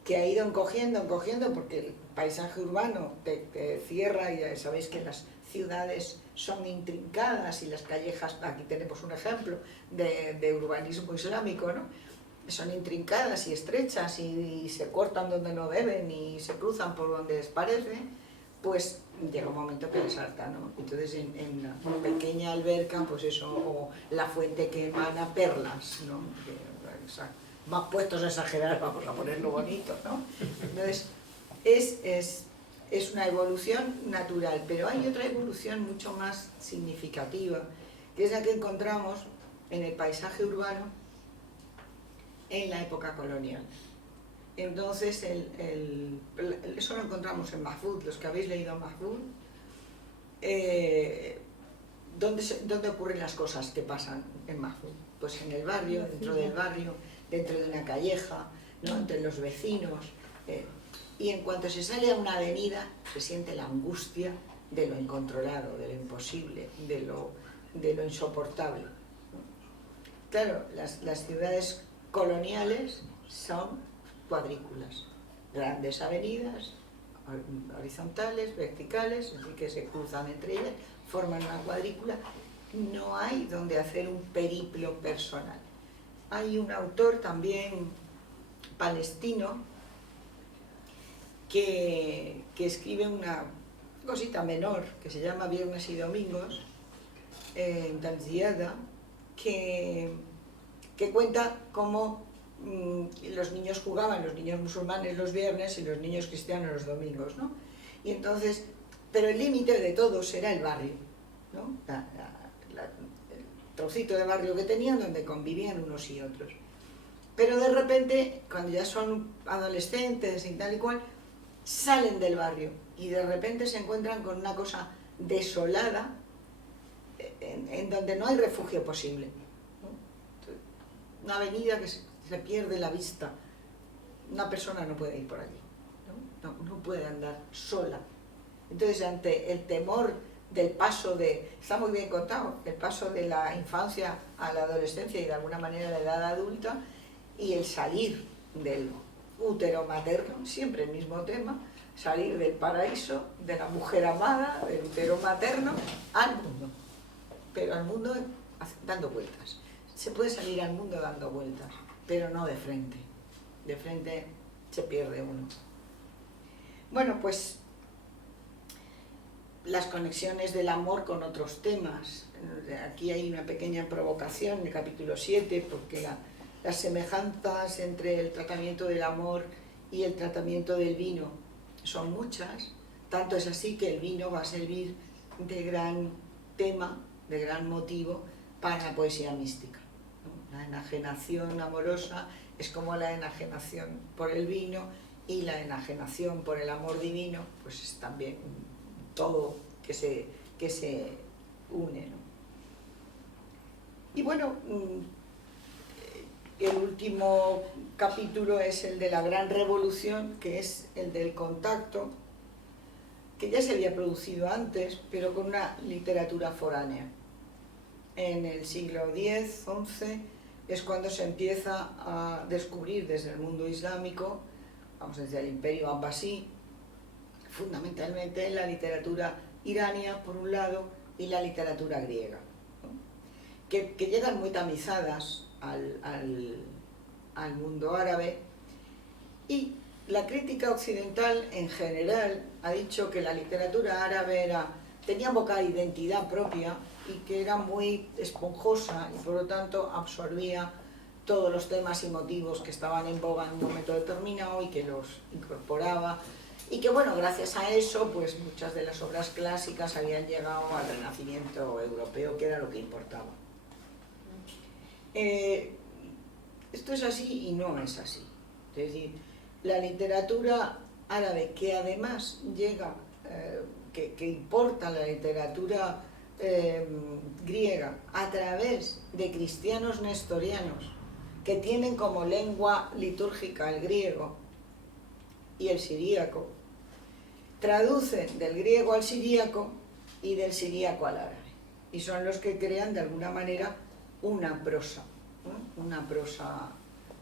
que ha ido encogiendo, porque el paisaje urbano te cierra, y ya sabéis que las ciudades son intrincadas y las callejas, aquí tenemos un ejemplo de urbanismo islámico, ¿no? Son intrincadas y estrechas y se cortan donde no deben y se cruzan por donde les parece, pues llega un momento que les harta, ¿no? Entonces en la pequeña alberca, pues eso, o la fuente que emana perlas, ¿no? Más puestos a exagerar, vamos a ponerlo bonito, ¿no? Entonces es una evolución natural, pero hay otra evolución mucho más significativa, que es la que encontramos en el paisaje urbano en la época colonial. Entonces, eso lo encontramos en Mahfoud, los que habéis leído Mahfoud, ¿dónde ocurren las cosas que pasan en Mahfoud? Pues en el barrio, dentro del barrio, dentro de una calleja, ¿no? Entre los vecinos, y en cuanto se sale a una avenida, se siente la angustia de lo incontrolado, de lo imposible, de lo insoportable. Claro, las ciudades coloniales son cuadrículas, grandes avenidas horizontales, verticales, así que se cruzan entre ellas, forman una cuadrícula. No hay donde hacer un periplo personal. Hay un autor también palestino que escribe una cosita menor que se llama Viernes y Domingos, Dalziada, que cuenta cómo los niños jugaban, los niños musulmanes los viernes y los niños cristianos los domingos, ¿no? Y entonces, pero el límite de todos era el barrio, ¿no? El trocito de barrio que tenían donde convivían unos y otros. Pero de repente, cuando ya son adolescentes y tal y cual, salen del barrio y de repente se encuentran con una cosa desolada en donde no hay refugio posible, ¿no? Una avenida que se pierde la vista, una persona no puede ir por allí, no puede andar sola. Entonces, ante el temor del paso está muy bien contado, el paso de la infancia a la adolescencia y de alguna manera la edad adulta, y el salir del útero materno, siempre el mismo tema, salir del paraíso, de la mujer amada, del útero materno, al mundo, pero al mundo dando vueltas. Se puede salir al mundo dando vueltas, pero no de frente. De frente se pierde uno. Bueno, pues las conexiones del amor con otros temas. Aquí hay una pequeña provocación en el capítulo 7, porque las semejanzas entre el tratamiento del amor y el tratamiento del vino son muchas. Tanto es así que el vino va a servir de gran tema, de gran motivo para la poesía mística. La enajenación amorosa es como la enajenación por el vino, y la enajenación por el amor divino, pues es también todo que se une, ¿no? Y bueno, el último capítulo es el de la gran revolución, que es el del contacto, que ya se había producido antes, pero con una literatura foránea. En el siglo X, XI, es cuando se empieza a descubrir desde el mundo islámico, vamos desde el imperio abbasí, fundamentalmente la literatura irania, por un lado, y la literatura griega, ¿no? que llegan muy tamizadas al mundo árabe, y la crítica occidental en general ha dicho que la literatura árabe tenía poca identidad propia y que era muy esponjosa y por lo tanto absorbía todos los temas y motivos que estaban en boga en un momento determinado y que los incorporaba, y que bueno, gracias a eso pues muchas de las obras clásicas habían llegado al Renacimiento europeo, que era lo que importaba. Esto es así y no es así. Es decir, la literatura árabe, que además llega que importa la literatura griega a través de cristianos nestorianos que tienen como lengua litúrgica el griego y el siríaco, traducen del griego al siríaco y del siríaco al árabe, y son los que crean de alguna manera una prosa, ¿no? Una prosa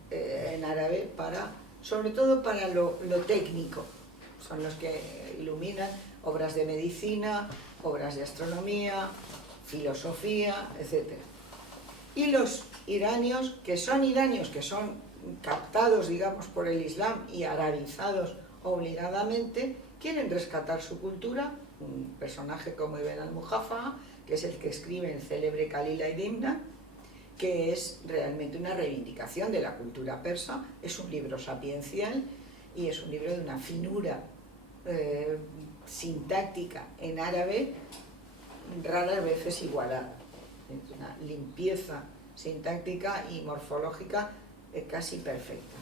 en árabe, sobre todo para lo técnico. Son los que iluminan obras de medicina, obras de astronomía, filosofía, etc. Y los iranios, que son captados, digamos, por el Islam y arabizados obligadamente, quieren rescatar su cultura. Un personaje como Ibn al-Mujafa, que es el que escribe el célebre Kalila y Dimna, que es realmente una reivindicación de la cultura persa. Es un libro sapiencial y es un libro de una finura sintáctica en árabe raras veces igualada. Es una limpieza sintáctica y morfológica casi perfecta.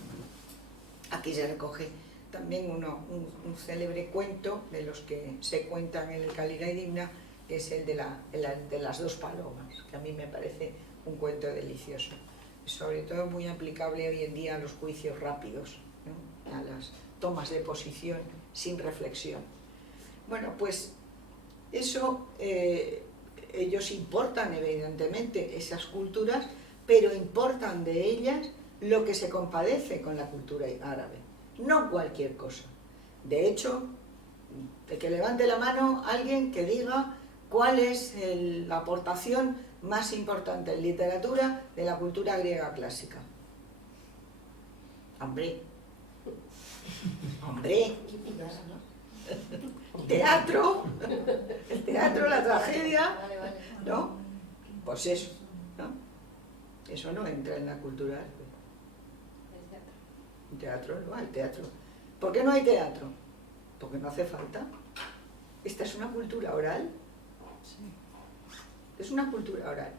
Aquí se recoge también un célebre cuento de los que se cuentan en el Kalila y Dimna, que es el de las dos palomas, que a mí me parece un cuento delicioso, sobre todo muy aplicable hoy en día a los juicios rápidos, ¿no? A las tomas de posición sin reflexión. Bueno, pues eso, ellos importan evidentemente esas culturas, pero importan de ellas lo que se compadece con la cultura árabe, no cualquier cosa. De hecho, de que levante la mano alguien que diga cuál es la aportación más importante en literatura de la cultura griega clásica. Hombre, teatro, el teatro, la tragedia, ¿no? Pues eso, ¿no? Eso no entra en la cultura árabe. El teatro no hay teatro. ¿Por qué no hay teatro? Porque no hace falta. Esta es una cultura oral. Es una cultura oral.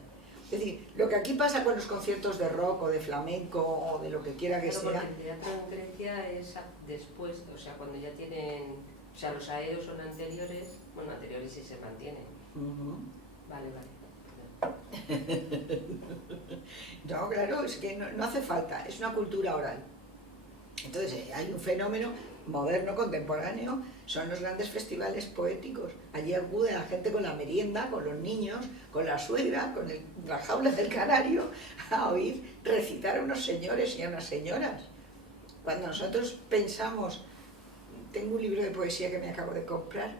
Es decir, lo que aquí pasa con los conciertos de rock o de flamenco o de lo que quiera que sea... Porque el teatro en Grecia es después, o sea, cuando ya tienen... O sea, los aeos son anteriores, bueno, anteriores sí se mantienen. Vale. No, claro, es que no hace falta, es una cultura oral. Entonces, hay un fenómeno moderno, contemporáneo, son los grandes festivales poéticos. Allí acude la gente con la merienda, con los niños, con la suegra, con la jaula del canario, a oír recitar a unos señores y a unas señoras. Cuando nosotros pensamos, tengo un libro de poesía que me acabo de comprar,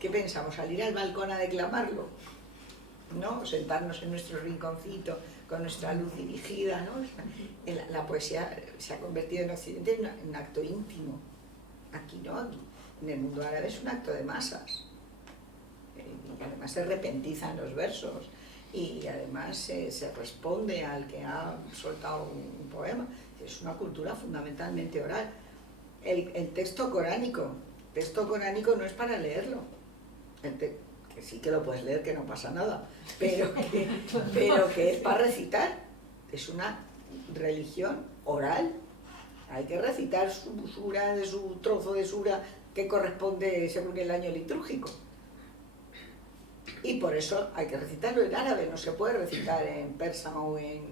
¿qué pensamos? ¿Salir al balcón a declamarlo? ¿No? Sentarnos en nuestro rinconcito con nuestra luz dirigida, ¿no? La poesía se ha convertido en Occidente en un acto íntimo. Aquí no, aquí. En el mundo árabe es un acto de masas. Y además se repentizan los versos y además se responde al que ha soltado un poema. Es una cultura fundamentalmente oral. El texto coránico no es para leerlo. Que sí que lo puedes leer, que no pasa nada, pero que es para recitar. Es una religión oral. Hay que recitar su sura, de su trozo de sura que corresponde según el año litúrgico. Y por eso hay que recitarlo en árabe, no se puede recitar en persa o en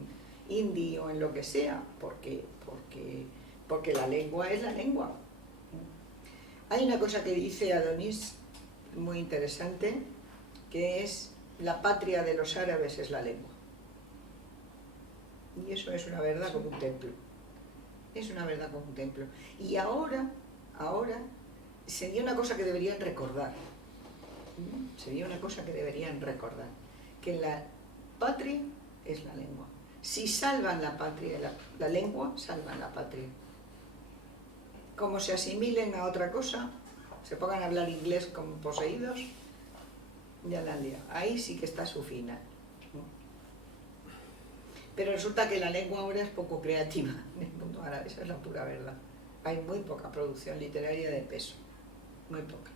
hindi o en lo que sea, porque la lengua es la lengua. Hay una cosa que dice Adonis muy interesante, que es: la patria de los árabes es la lengua. Y eso es una verdad como un templo. Es una verdad como un templo. Y ahora sería una cosa que deberían recordar. Sería una cosa que deberían recordar. Que la patria es la lengua. Si salvan la patria, la lengua, salvan la patria. Como se asimilen a otra cosa, se pongan a hablar inglés como poseídos, ya la han liado. Ahí sí que está su final. Pero resulta que la lengua ahora es poco creativa en el mundo árabe, esa es la pura verdad. Hay muy poca producción literaria de peso, muy poca.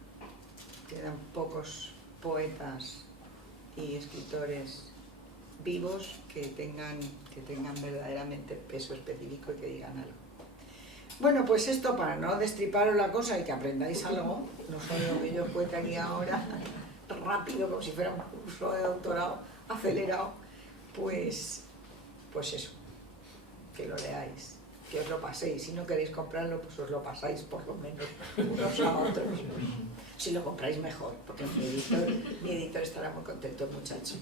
Quedan pocos poetas y escritores vivos que tengan verdaderamente peso específico y que digan algo. Bueno, pues esto para no destriparos la cosa y que aprendáis algo, no solo lo que yo os cuente aquí ahora, rápido, como si fuera un curso de doctorado acelerado, pues eso, que lo leáis, que os lo paséis. Si no queréis comprarlo, pues os lo pasáis por lo menos unos a otros. Si lo compráis mejor, porque mi editor estará muy contento, el muchacho.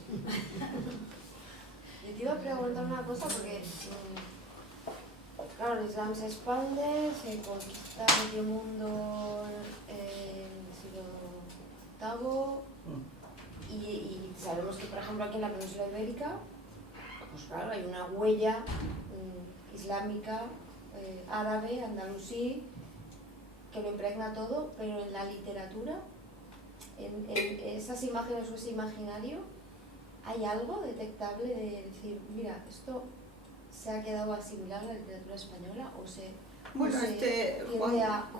Yo te iba a preguntar una cosa porque, claro, el Islam se expande, se conquista medio mundo en el siglo VIII y sabemos que, por ejemplo, aquí en la península ibérica, pues claro, hay una huella islámica, árabe, andalusí, que lo impregna todo, pero en la literatura, en esas imágenes o ese imaginario, ¿hay algo detectable de decir, mira, esto se ha quedado asimilado a la literatura española o se... Bueno,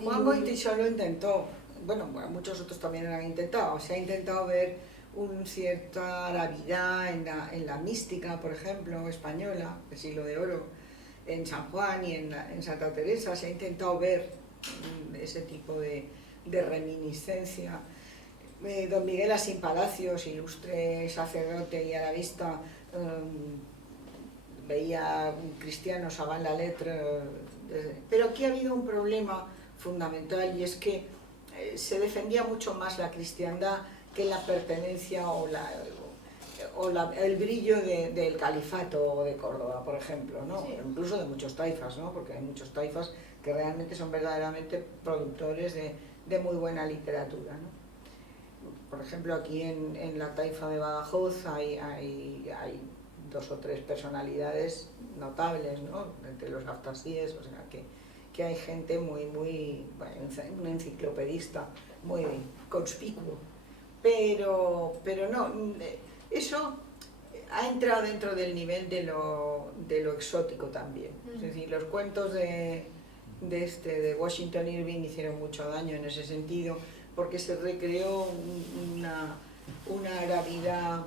Juan Goytisolo lo intentó, bueno, muchos otros también lo han intentado, se ha intentado ver una cierta arabidad en la mística, por ejemplo, española, del siglo de oro, en San Juan y en Santa Teresa, se ha intentado ver ese tipo de reminiscencia. Don Miguel Asín Palacios, ilustre sacerdote y arabista, veía cristianos avant la lettre, pero aquí ha habido un problema fundamental y es que se defendía mucho más la cristiandad que la pertenencia o el brillo del califato de Córdoba, por ejemplo, ¿no? Sí. Incluso de muchos taifas, ¿no? Porque hay muchos taifas que realmente son verdaderamente productores de muy buena literatura, ¿no? Por ejemplo, aquí en la taifa de Badajoz hay 2 o 3 personalidades notables, ¿no? Entre los aftasíes, o sea que hay gente muy, bueno, un enciclopedista muy conspicuo, pero no, eso ha entrado dentro del nivel de lo exótico también. Es decir, los cuentos de Washington Irving hicieron mucho daño en ese sentido, porque se recreó una arabidad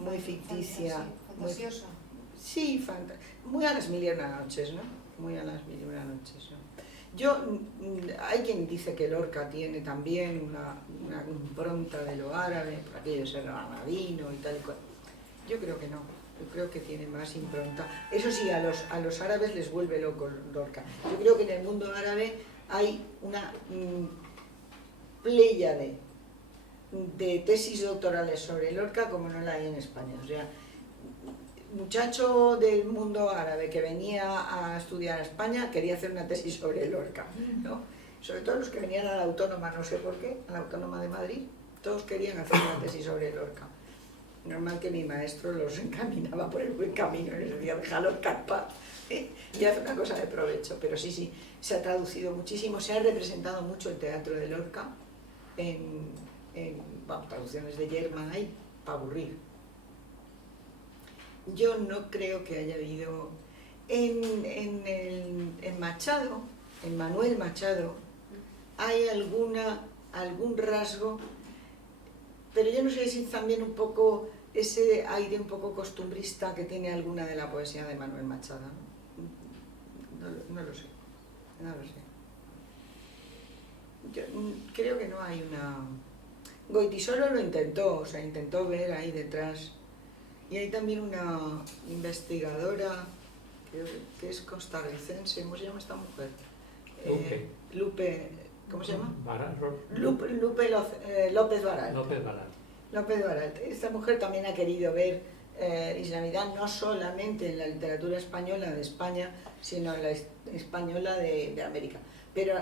muy ficticia, fantasiosa. Sí, muy a las mil y una noches, ¿no? Muy a las mil y una noches, ¿no? Hay quien dice que Lorca tiene también una impronta de lo árabe, por aquello de ser granadino y tal y cual. Yo creo que no, yo creo que tiene más impronta. Eso sí, a los árabes les vuelve loco Lorca. Yo creo que en el mundo árabe hay una pléyade de tesis doctorales sobre Lorca como no la hay en España. O sea, muchacho del mundo árabe que venía a estudiar a España quería hacer una tesis sobre Lorca, ¿no? Sobre todo los que venían a la Autónoma, no sé por qué, a la Autónoma de Madrid, todos querían hacer una tesis sobre Lorca. Normal que mi maestro los encaminaba por el buen camino y les decía, déjalo escapar, y hace una cosa de provecho. Pero sí, se ha traducido muchísimo, se ha representado mucho el teatro de Lorca en traducciones de Yerma hay para aburrir. Yo no creo que haya habido en Machado, en Manuel Machado, hay algún rasgo, pero yo no sé si también un poco ese aire un poco costumbrista que tiene alguna de la poesía de Manuel Machado, ¿no? No lo sé, no lo sé. Yo creo que no hay una... Goytisolo lo intentó, o sea, intentó ver ahí detrás. Y hay también una investigadora que es costarricense, ¿cómo se llama esta mujer? Lupe, ¿cómo se llama? Lupe López Baral. López Baral. Esta mujer también ha querido ver islamidad no solamente en la literatura española de España, sino en la española de América. Pero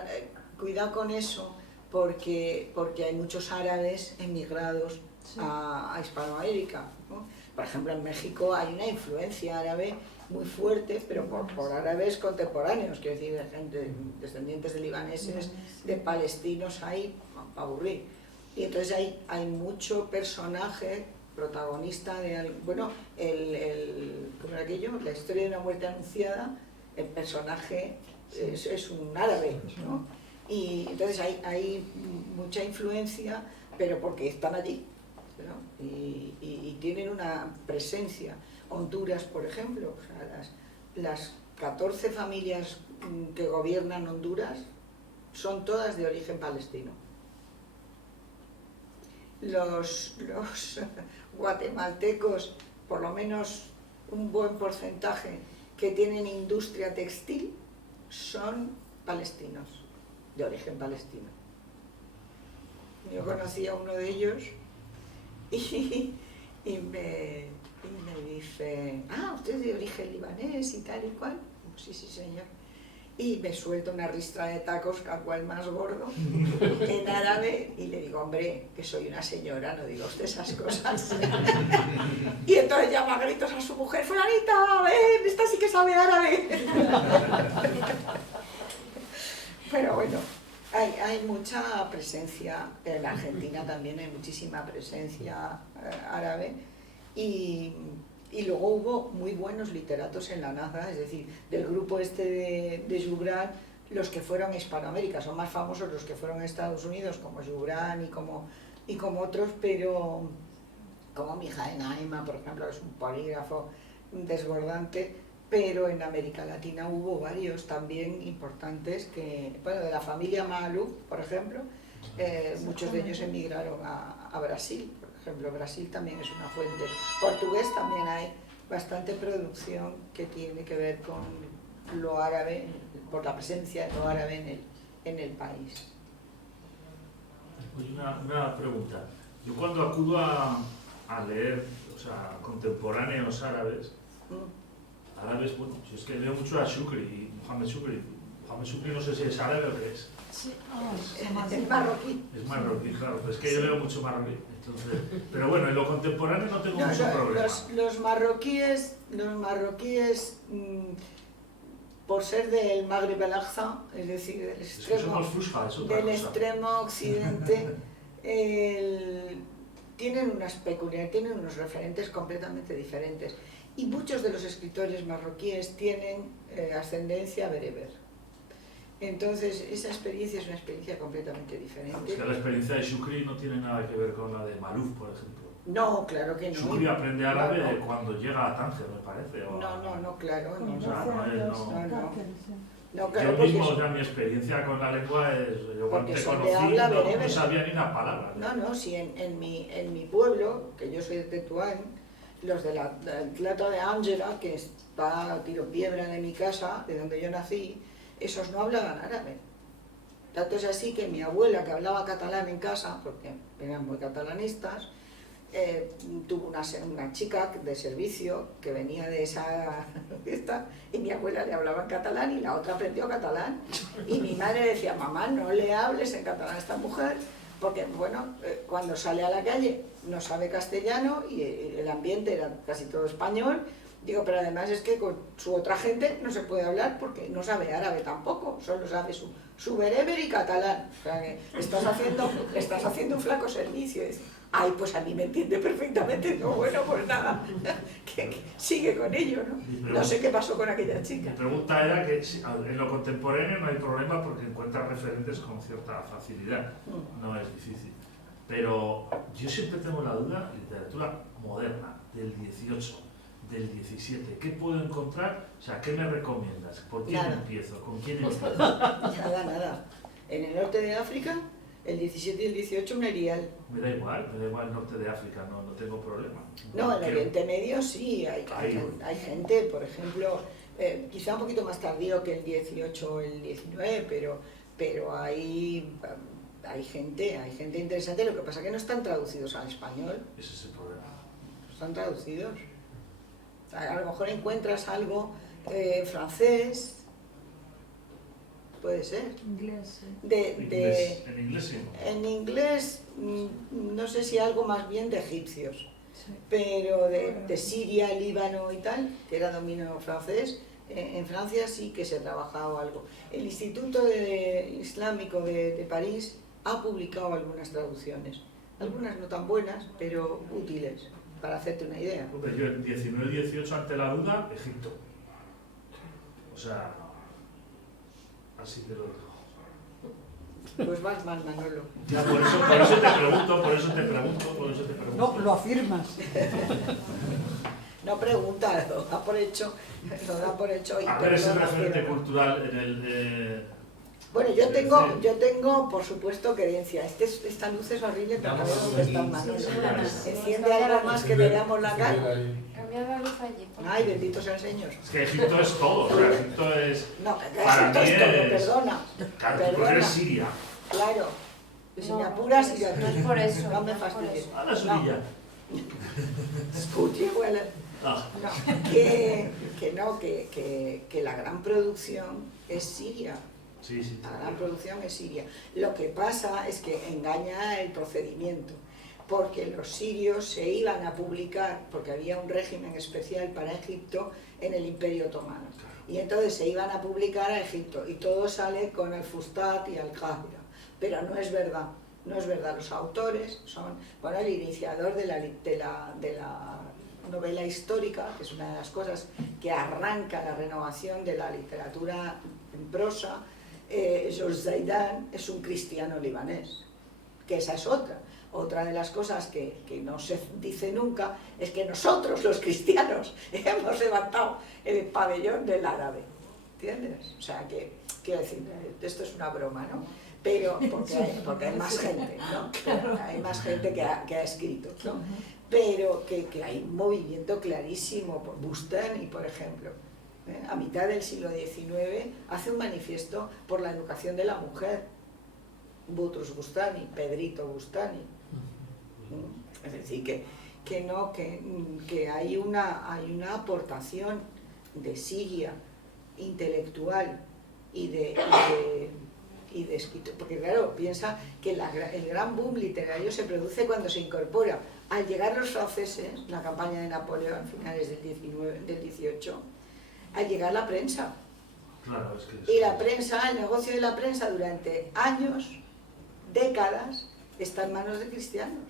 cuidado con eso, porque hay muchos árabes emigrados a Hispanoamérica, ¿no? Por ejemplo, en México hay una influencia árabe muy fuerte, pero por árabes contemporáneos, quiero decir, de gente, descendientes de libaneses, de palestinos, hay para aburrir. Y entonces hay mucho personaje protagonista de, bueno, ¿cómo era aquello? La historia de una muerte anunciada, el personaje es un árabe, ¿no? Y entonces hay mucha influencia, pero porque están allí, ¿no? Y tienen una presencia. Honduras, por ejemplo, o sea, las 14 familias que gobiernan Honduras son todas de origen palestino. Los guatemaltecos, por lo menos un buen porcentaje que tienen industria textil, son palestinos, de origen palestino. Yo conocí a uno de ellos y me dice, usted es de origen libanés y tal y cual. Sí, sí, señor. Y me suelta una ristra de tacos, cada cual más gordo, en árabe, y le digo, hombre, que soy una señora, no diga usted esas cosas. Y entonces llama a gritos a su mujer, fulanita, ven, esta sí que sabe árabe. Pero bueno, hay mucha presencia, en Argentina también hay muchísima presencia árabe, y luego hubo muy buenos literatos en la NASA, es decir, del grupo este de Gibran, los que fueron a Hispanoamérica, son más famosos los que fueron a Estados Unidos, como Gibran y como otros, pero como Mijael Naima, por ejemplo, es un polígrafo desbordante, pero en América Latina hubo varios también importantes que, bueno, de la familia Maalouf, por ejemplo, muchos de ellos emigraron a Brasil. Por ejemplo, Brasil también es una fuente. Portugués también hay bastante producción que tiene que ver con lo árabe, por la presencia de lo árabe en el país. Pues una pregunta. Yo cuando acudo a leer, o sea, contemporáneos árabes, bueno, si es que leo mucho a Shukri y Mohamed Shukri. Mohamed Shukri no sé si es árabe o qué es. Sí, Es marroquí. Es marroquí, claro, pero es que yo leo mucho marroquí. Entonces, pero bueno, en lo contemporáneo no tengo mucho problema. Los marroquíes, por ser del Magreb al-Aqsa, es decir, del extremo occidente, tienen unas peculiaridades, tienen unos referentes completamente diferentes. Y muchos de los escritores marroquíes tienen ascendencia bereber. Entonces, esa experiencia es una experiencia completamente diferente. Es que la experiencia de Shukri no tiene nada que ver con la de Maalouf, por ejemplo. No, claro que no. Shukri aprende árabe cuando llega a Tánger, me parece. O No, claro. Yo mismo, ya mi experiencia con la lengua es... Yo cuando te conocí no sabía ni una palabra. No, si en mi pueblo, que yo soy de Tetuán, los de la Tlata de Ángela, que está a tiro piedra de mi casa, de donde yo nací, esos no hablaban árabe. Tanto es así que mi abuela, que hablaba catalán en casa, porque eran muy catalanistas, tuvo una chica de servicio que venía de esa fiesta y mi abuela le hablaba en catalán y la otra aprendió catalán. Y mi madre decía, mamá, no le hables en catalán a esta mujer, porque bueno, cuando sale a la calle no sabe castellano y el ambiente era casi todo español. Digo, pero además es que con su otra gente no se puede hablar porque no sabe árabe tampoco, solo sabe su bereber y catalán. O sea, que le estás haciendo un flaco servicio. Y dice, ay, pues a mí me entiende perfectamente. No, bueno, pues nada, que sigue con ello, ¿no? No sé qué pasó con aquella chica. Mi pregunta era que en lo contemporáneo no hay problema porque encuentras referentes con cierta facilidad, no es difícil. Pero yo siempre tengo la duda, literatura moderna, del 18, del 17, ¿qué puedo encontrar? O sea, ¿qué me recomiendas? ¿Por quién empiezo? ¿Con quién empiezo? Nada. En el norte de África, el 17 y el 18 un erial. Me da igual el norte de África, no tengo problema. No, en el Oriente Medio sí, hay gente, por ejemplo, quizá un poquito más tardío que el 18 o el 19, pero hay gente interesante, lo que pasa es que no están traducidos al español. Ese es el problema. Están traducidos. A lo mejor encuentras algo francés, puede ser. Inglés, sí. En inglés sí. En inglés, no sé si algo más bien de egipcios, Sí. pero de Siria, Líbano y tal, que era dominio francés. En Francia sí que se ha trabajado algo. El Instituto Islámico de París ha publicado algunas traducciones, algunas no tan buenas, pero útiles, para hacerte una idea. Hombre, yo en 19 y 18, ante la duda, Egipto. O sea, así te lo digo. Pues vas mal, Manolo. Ya, por eso te pregunto. No, lo afirmas. No pregunta, lo da por hecho. Y A ver, ese perdona, referente pero- cultural en el... Bueno, yo tengo, por supuesto, creencia. Esta luz es horrible, pero no veo dónde está Manolo. Enciende algo más que veamos la cara. Cambiar la luz allí. por Ay, bendito sea el Señor. Es que Egipto es todo, o sea, Egipto es... No, Para esto mí es todo, es- perdona. Claro, porque Perdona. eres Siria. Claro. Si No, me apuras, no y es- no es por eso, No me no es por fastidies. eso. Ahora Surilla. Escuche, huele. Ah, No, que la gran producción es Siria. sí, sí. La gran producción es Siria. Lo que pasa es que engaña el procedimiento, porque los sirios se iban a publicar, porque había un régimen especial para Egipto en el Imperio Otomano. Y entonces se iban a publicar a Egipto, y todo sale con el Fustat y Al-Qahira. Pero no es verdad, no es verdad. Los autores son, bueno, el iniciador de la novela histórica, que es una de las cosas que arranca la renovación de la literatura en prosa. Georges Zaidan es un cristiano libanés, que esa es otra de las cosas que no se dice nunca, es que nosotros los cristianos hemos levantado el pabellón del árabe, ¿entiendes? O sea, que quiero decir, esto es una broma, ¿no? Pero porque hay más gente, ¿no? Hay más gente que ha escrito, ¿no? Pero que hay un movimiento clarísimo, por Bustani, por ejemplo, a mitad del siglo XIX, hace un manifiesto por la educación de la mujer, Butrus Bustani, Pedrito Bustani. Es decir, que hay una aportación de Siria intelectual y de escritor, porque claro, piensa que el gran boom literario se produce cuando se incorpora. Al llegar los franceses, la campaña de Napoleón, finales del 18, al llegar la prensa. Claro, es que... Y la prensa, el negocio de la prensa durante años, décadas, está en manos de cristianos.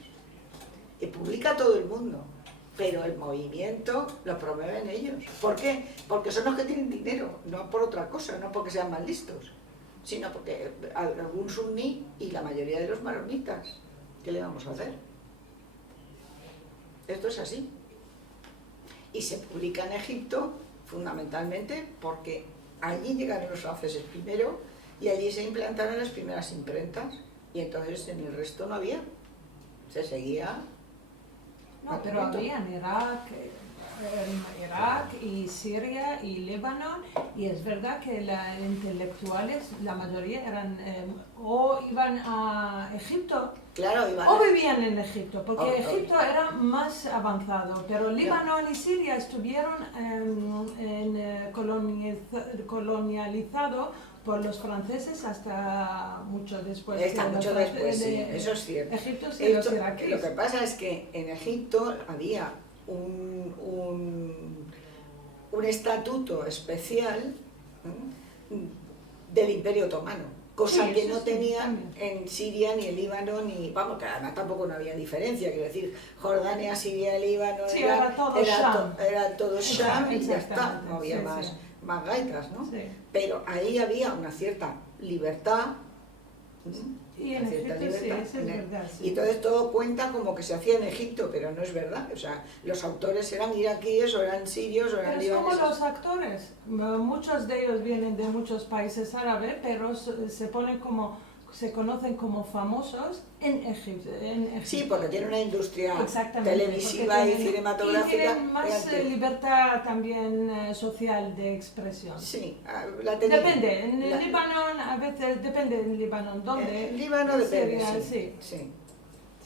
Y publica todo el mundo, pero el movimiento lo promueven ellos. ¿Por qué? Porque son los que tienen dinero, no por otra cosa, no porque sean más listos, sino porque algún suní y la mayoría de los maronitas. ¿Qué le vamos a hacer? Esto es así. Y se publica en Egipto fundamentalmente porque allí llegaron los franceses primero y allí se implantaron las primeras imprentas, y entonces en el resto no había, se seguía. No, pero había en Irak y Siria y Líbano, y es verdad que los intelectuales, la mayoría eran o iban a Egipto Claro, iban o vivían en Egipto, porque Oh, Egipto era más avanzado, pero Líbano y Siria estuvieron colonializados por los franceses hasta mucho después. Está de los mucho después, sí, de eso es cierto. Egipto y los Lo iraquíes. que pasa es que en Egipto había un estatuto especial del Imperio Otomano, cosa Sí, que eso no sí, tenían también. en Siria ni en Líbano, ni, vamos, que además tampoco no había diferencia, quiero decir, Jordania, Siria, Líbano, Sí, era todo Sham. era todo Sham y ya está, Exactamente, no había sí, más, sí. más gaitas, ¿no? Sí. Pero ahí había una cierta libertad. Y en Una cierta Egipto sí, libertad. eso es verdad. Sí. Y entonces todo cuenta como que se hacía en Egipto, pero no es verdad. O sea, los autores eran iraquíes, o eran sirios, o eran Pero es como libaneses. los actores, muchos de ellos vienen de muchos países árabes, pero se ponen como, se conocen como famosos en Egipto. Sí, porque tiene una industria Exactamente, televisiva porque y tienen- cinematográfica. Y tienen más grande. libertad también social de expresión. Sí, la tenía. Depende, en La- Líbano a veces depende en Líbano dónde. En Líbano depende, sería, sí. Sí.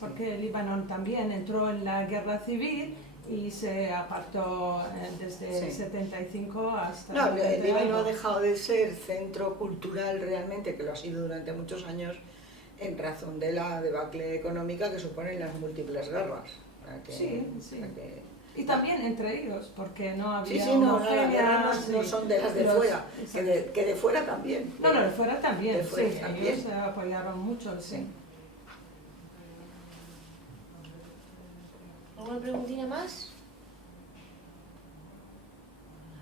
Porque Líbano también entró en la guerra civil y se apartó desde el Sí. 75 hasta No, el 90 Líbano ha algo. dejado de ser centro cultural realmente, que lo ha sido durante muchos años, en razón de la debacle económica que suponen las múltiples guerras. O sea que- Sí, sí. o sea que- Y también entre ellos, porque no había Sí, no, las homogénea, guerras no sí. son de las de Los- fuera, exacto. que de fuera también. No, de fuera también, De fuera sí, también. ellos apoyaron mucho, sí. Sí. ¿Alguna preguntina más?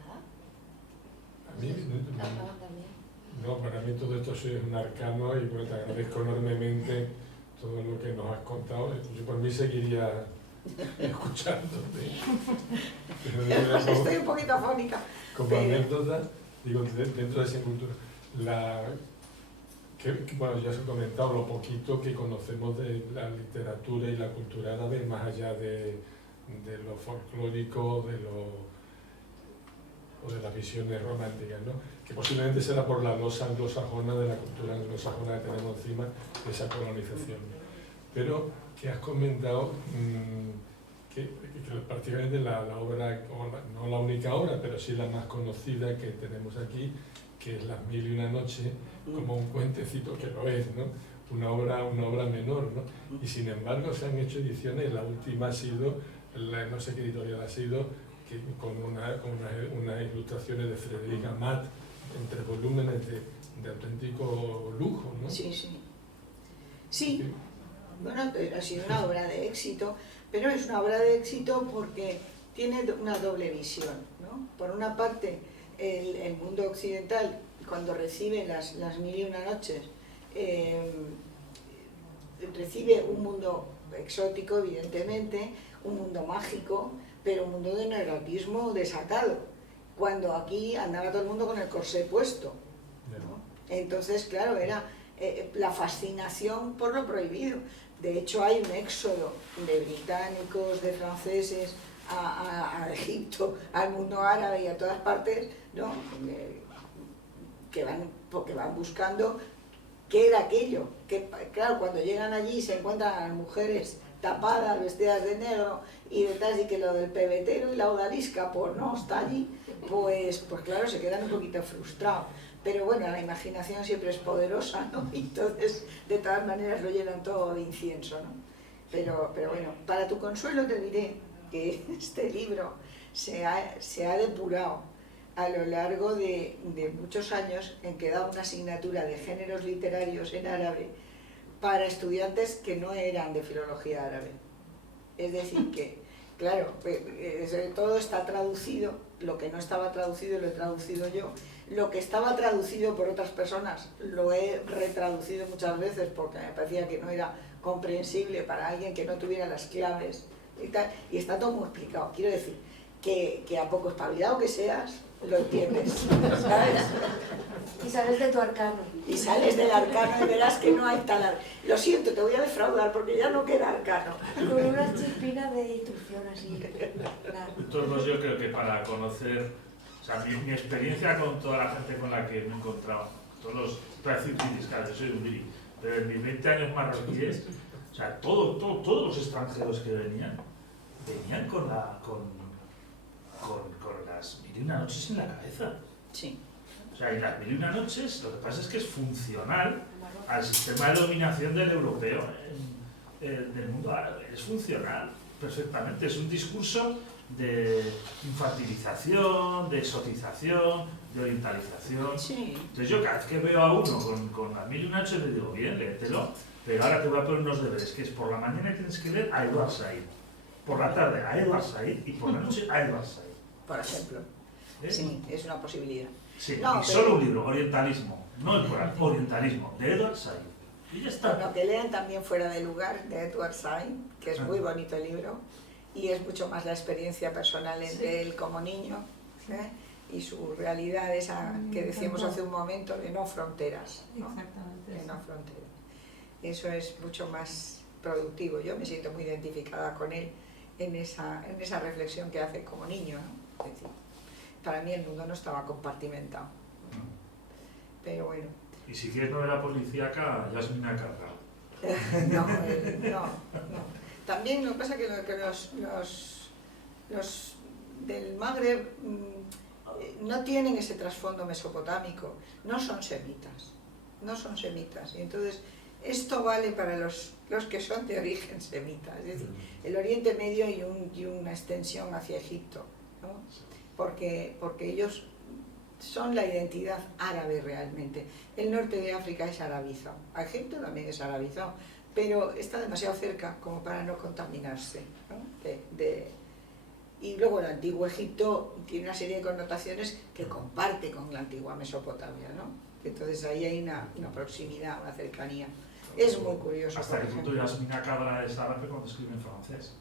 Nada. A mí, También. no, para mí todo esto sí es un arcano y bueno, te agradezco enormemente todo lo que nos has contado. Yo por mí seguiría escuchándote. Estoy un poquito afónica. Como pero- anécdota, digo, dentro de esa cultura, bueno, ya os he comentado lo poquito que conocemos de la literatura y la cultura árabe, más allá de lo folclórico, o de las visiones románticas, ¿no? Que posiblemente será por la losa anglosajona, de la cultura anglosajona que tenemos encima, de esa colonización. Pero que has comentado que prácticamente la obra, no la única obra, pero sí la más conocida que tenemos aquí, que es Las Mil y una Noches, como un cuentecito, que lo es, ¿no? Una obra menor, ¿no? Y sin embargo se han hecho ediciones, la última ha sido, no sé qué editorial ha sido, que con unas ilustraciones de Frederica Matt, en 3 volúmenes de auténtico lujo, ¿no? Sí, sí. Sí, bueno, ha sido una obra de éxito, pero es una obra de éxito porque tiene una doble visión, ¿no? Por una parte, el mundo occidental, cuando recibe las Mil y una Noches, recibe un mundo exótico, evidentemente, un mundo mágico, pero un mundo de neoerotismo desatado, cuando aquí andaba todo el mundo con el corsé puesto, ¿no? Entonces, claro, era la fascinación por lo prohibido. De hecho, hay un éxodo de británicos, de franceses a Egipto, al mundo árabe y a todas partes, ¿no? Porque van buscando qué era aquello. Que, claro, cuando llegan allí se encuentran a las mujeres tapadas, vestidas de negro, y detrás de que lo del pebetero y la odalisca pues no está allí, pues claro, se quedan un poquito frustrados. Pero bueno, la imaginación siempre es poderosa, ¿no? Y entonces, de todas maneras, lo llenan todo de incienso, ¿no? Pero bueno, para tu consuelo te diré que este libro se ha depurado a lo largo de muchos años, en que da una asignatura de géneros literarios en árabe para estudiantes que no eran de filología árabe. Es decir, que, claro, todo está traducido, lo que no estaba traducido lo he traducido yo, lo que estaba traducido por otras personas lo he retraducido muchas veces porque me parecía que no era comprensible para alguien que no tuviera las claves y tal, y está todo muy explicado. Quiero decir, que a poco espabilado que seas, lo entiendes, ¿sabes? Y sales de tu arcano. Y sales del arcano y verás que no hay tal... Lo siento, te voy a defraudar porque ya no queda arcano. Con una chispina de instrucción así. Claro. Entonces yo creo que para conocer, o sea, mi experiencia con toda la gente con la que me he encontrado, todos los, para decir guiris, claro, yo soy un guiri, pero en mis 20 años marroquíes, o sea, todos los extranjeros que venían con las Mil y una Noches en la cabeza. Sí. O sea, y las Mil y una Noches, lo que pasa es que es funcional al sistema de dominación del europeo del mundo árabe. Es funcional perfectamente. Es un discurso de infantilización, de exotización, de orientalización. Sí. Entonces yo cada vez que veo a uno con las Mil y una Noches le digo, bien, léetelo, pero ahora te voy a poner unos deberes, que es por la mañana tienes que leer a Edward Said, por la tarde a Edward Said y por la noche a Edward Said. Por ejemplo. ¿Eh? Sí, es una posibilidad. Sí, No, y solo un libro, Orientalismo, no el Corán, Orientalismo, de Edward Said. Y ya está. Bueno, que lean también Fuera de Lugar, de Edward Said, que es muy bonito el libro, y es mucho más la experiencia personal de él como niño, ¿eh? Y su realidad esa que decíamos hace un momento, de no fronteras, ¿no? Exactamente. De no fronteras. Eso es mucho más productivo. Yo me siento muy identificada con él en esa reflexión que hace como niño, ¿no? Es decir, para mí el mundo no estaba compartimentado. Pero bueno. Y si quieres novela policíaca, Yasmina Carga. No. También lo que pasa es que los del Magreb no tienen ese trasfondo mesopotámico, no son semitas. Y entonces esto vale para los que son de origen semita, es decir, el Oriente Medio y una extensión hacia Egipto, ¿no? Porque ellos son la identidad árabe realmente. El norte de África es arabizado, Egipto también es arabizado, pero está demasiado cerca como para no contaminarse, ¿no? Y luego el antiguo Egipto tiene una serie de connotaciones que comparte con la antigua Mesopotamia, ¿no? Entonces ahí hay una proximidad, una cercanía. Es muy curioso. Hasta por que punto ejemplo. Yasmina Cabra es árabe cuando escribe en francés.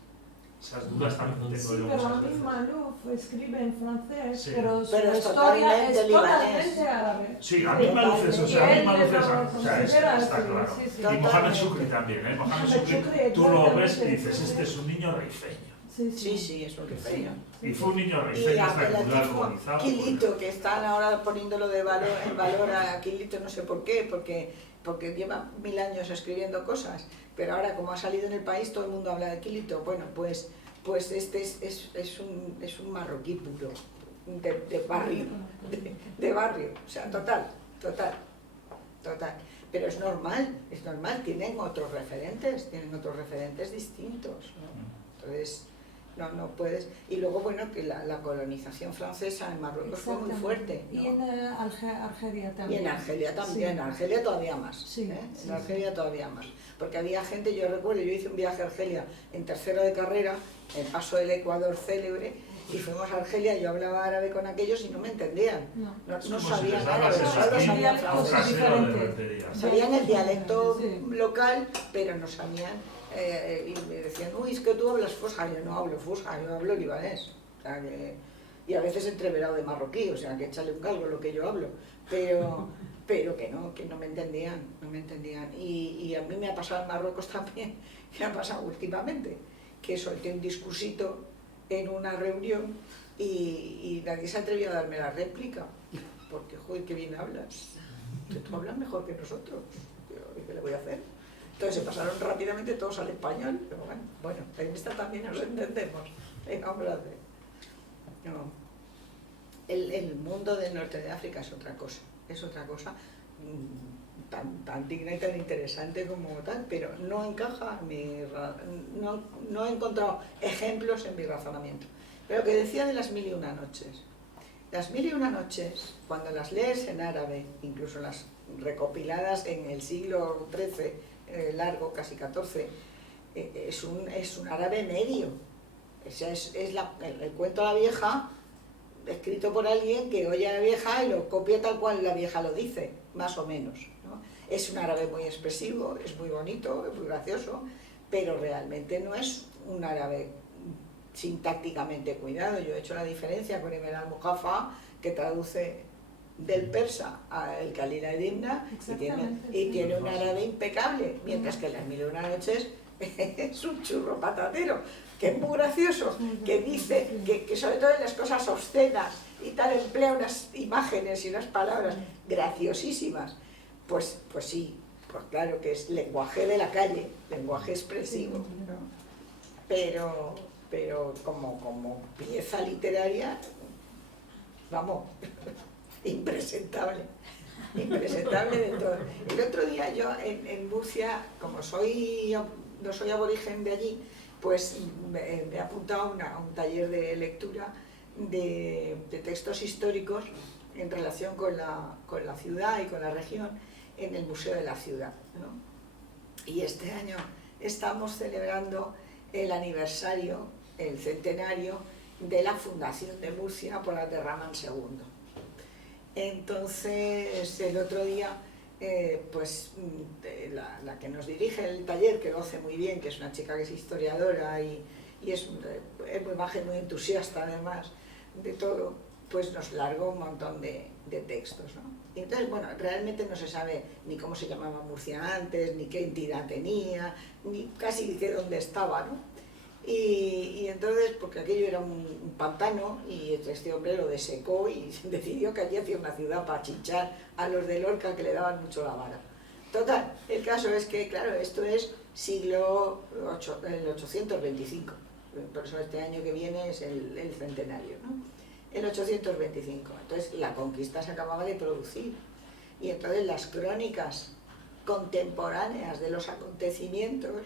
Esas dudas también tengo Sí, yo pero a muchas mí veces. Malouf escribe en francés, Sí. pero su Pero es historia es totalmente totalmente árabe. Sí, a mí Malouf es, o sea, a mí Malouf es, o sea, considera está así, claro. sí, sí. Y Mohamed Shukri también, ¿eh? Mohamed Shukri, tú lo ves y dices, este es un niño rifeño. Sí, sí, es un rifeño. Y fue un niño Y rifeño hasta que murió apelativo alcoholizado. Quilito, que están ahora poniéndolo de valor, en valor a Quilito, no sé por qué, porque lleva 1000 años escribiendo cosas, pero ahora como ha salido en el país todo el mundo habla de Quilito. Bueno, pues este es un marroquí puro, de barrio, de barrio, o sea, total. Pero es normal, tienen otros referentes distintos, ¿no? Entonces, no puedes. Y luego, bueno, que la colonización francesa en Marruecos fue muy fuerte, ¿no? Y en Argelia Y también. en Argelia también, Sí. en Argelia todavía más. Sí, sí, En Argelia todavía más. Porque había gente, yo recuerdo, yo hice un viaje a Argelia en tercero de carrera, el paso del Ecuador célebre, y fuimos a Argelia, yo hablaba árabe con aquellos y no me entendían. No. No Es como si sabían les dabas árabe, el solo esquí, sabían un dialectos francés. casero de diferentes. rentería. Sabían el dialecto Sí. local, pero no sabían, y me decían, uy, es que tú hablas fusha. Yo no hablo fusha, yo hablo libanés. O sea, y a veces entreverado de marroquí, o sea, que échale un galgo lo que yo hablo. Pero que no me entendían, Y a mí me ha pasado en Marruecos también, me ha pasado últimamente, que solté un discursito en una reunión y nadie se atrevió a darme la réplica, porque, joder, qué bien hablas. Tú hablas mejor que nosotros. ¿Qué le voy a hacer? Entonces se pasaron rápidamente todos al español. Pero bueno, en esta también nos entendemos. Venga, hombre, no. El mundo del norte de África es otra cosa tan digna y tan interesante como tal, pero no encaja, no he encontrado ejemplos en mi razonamiento. Pero que decía de las 1001 noches. Las 1001 noches, cuando las lees en árabe, incluso las recopiladas en el siglo XIII, largo, casi XIV, es un árabe medio. O sea, es el cuento de la vieja, escrito por alguien que oye a la vieja y lo copia tal cual la vieja lo dice, más o menos, ¿no? Es un árabe muy expresivo, es muy bonito, es muy gracioso, pero realmente no es un árabe sintácticamente cuidado. Yo he hecho la diferencia con Ibn al-Muqaffa, que traduce del persa al Khalil ad-Dimna y tiene un árabe impecable, mientras que Las 1001 noches es un churro patatero, que es muy gracioso, que dice que sobre todo en las cosas obscenas y tal emplea unas imágenes y unas palabras graciosísimas. Pues sí, pues claro que es lenguaje de la calle, lenguaje expresivo, ¿no? Pero como pieza literaria, vamos, impresentable de todo. El otro día yo en Murcia, como no soy aborigen de allí, pues me he apuntado a un taller de lectura de textos históricos en relación con la ciudad y con la región en el Museo de la Ciudad, ¿no? Y este año estamos celebrando el aniversario, el centenario de la fundación de Murcia por Abderramán II. Entonces, el otro día, la que nos dirige el taller, que lo hace muy bien, que es una chica que es historiadora y es muy maja y muy entusiasta además de todo, pues nos largó un montón de textos, ¿no? Y entonces, bueno, realmente no se sabe ni cómo se llamaba Murcia antes, ni qué entidad tenía, ni casi que dónde estaba, ¿no? Y entonces, porque aquello era un pantano, y este hombre lo desecó y decidió que allí hacía una ciudad para chinchar a los de Lorca, que le daban mucho la vara. Total, el caso es que, claro, esto es siglo el 825, por eso este año que viene es el centenario, ¿no? El 825, entonces la conquista se acababa de producir, y entonces las crónicas contemporáneas de los acontecimientos.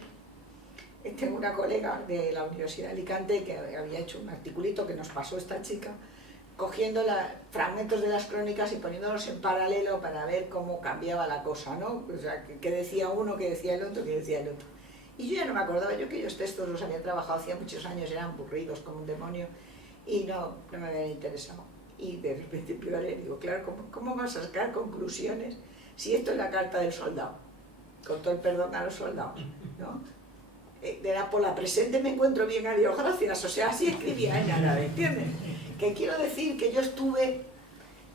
Tengo una colega de la Universidad de Alicante que había hecho un articulito que nos pasó esta chica, cogiendo fragmentos de las crónicas y poniéndolos en paralelo para ver cómo cambiaba la cosa, ¿no? O sea, qué decía uno, qué decía el otro, qué decía el otro. Y yo ya no me acordaba, yo aquellos textos los había trabajado hacía muchos años, eran aburridos como un demonio, y no me habían interesado. Y de repente empiezo a leer y digo, claro, ¿cómo vas a sacar conclusiones si esto es la carta del soldado? Con todo el perdón a los soldados, ¿no? era por la presente me encuentro bien, adiós, gracias. O sea, así escribía en árabe, ¿entiendes? Que quiero decir que yo estuve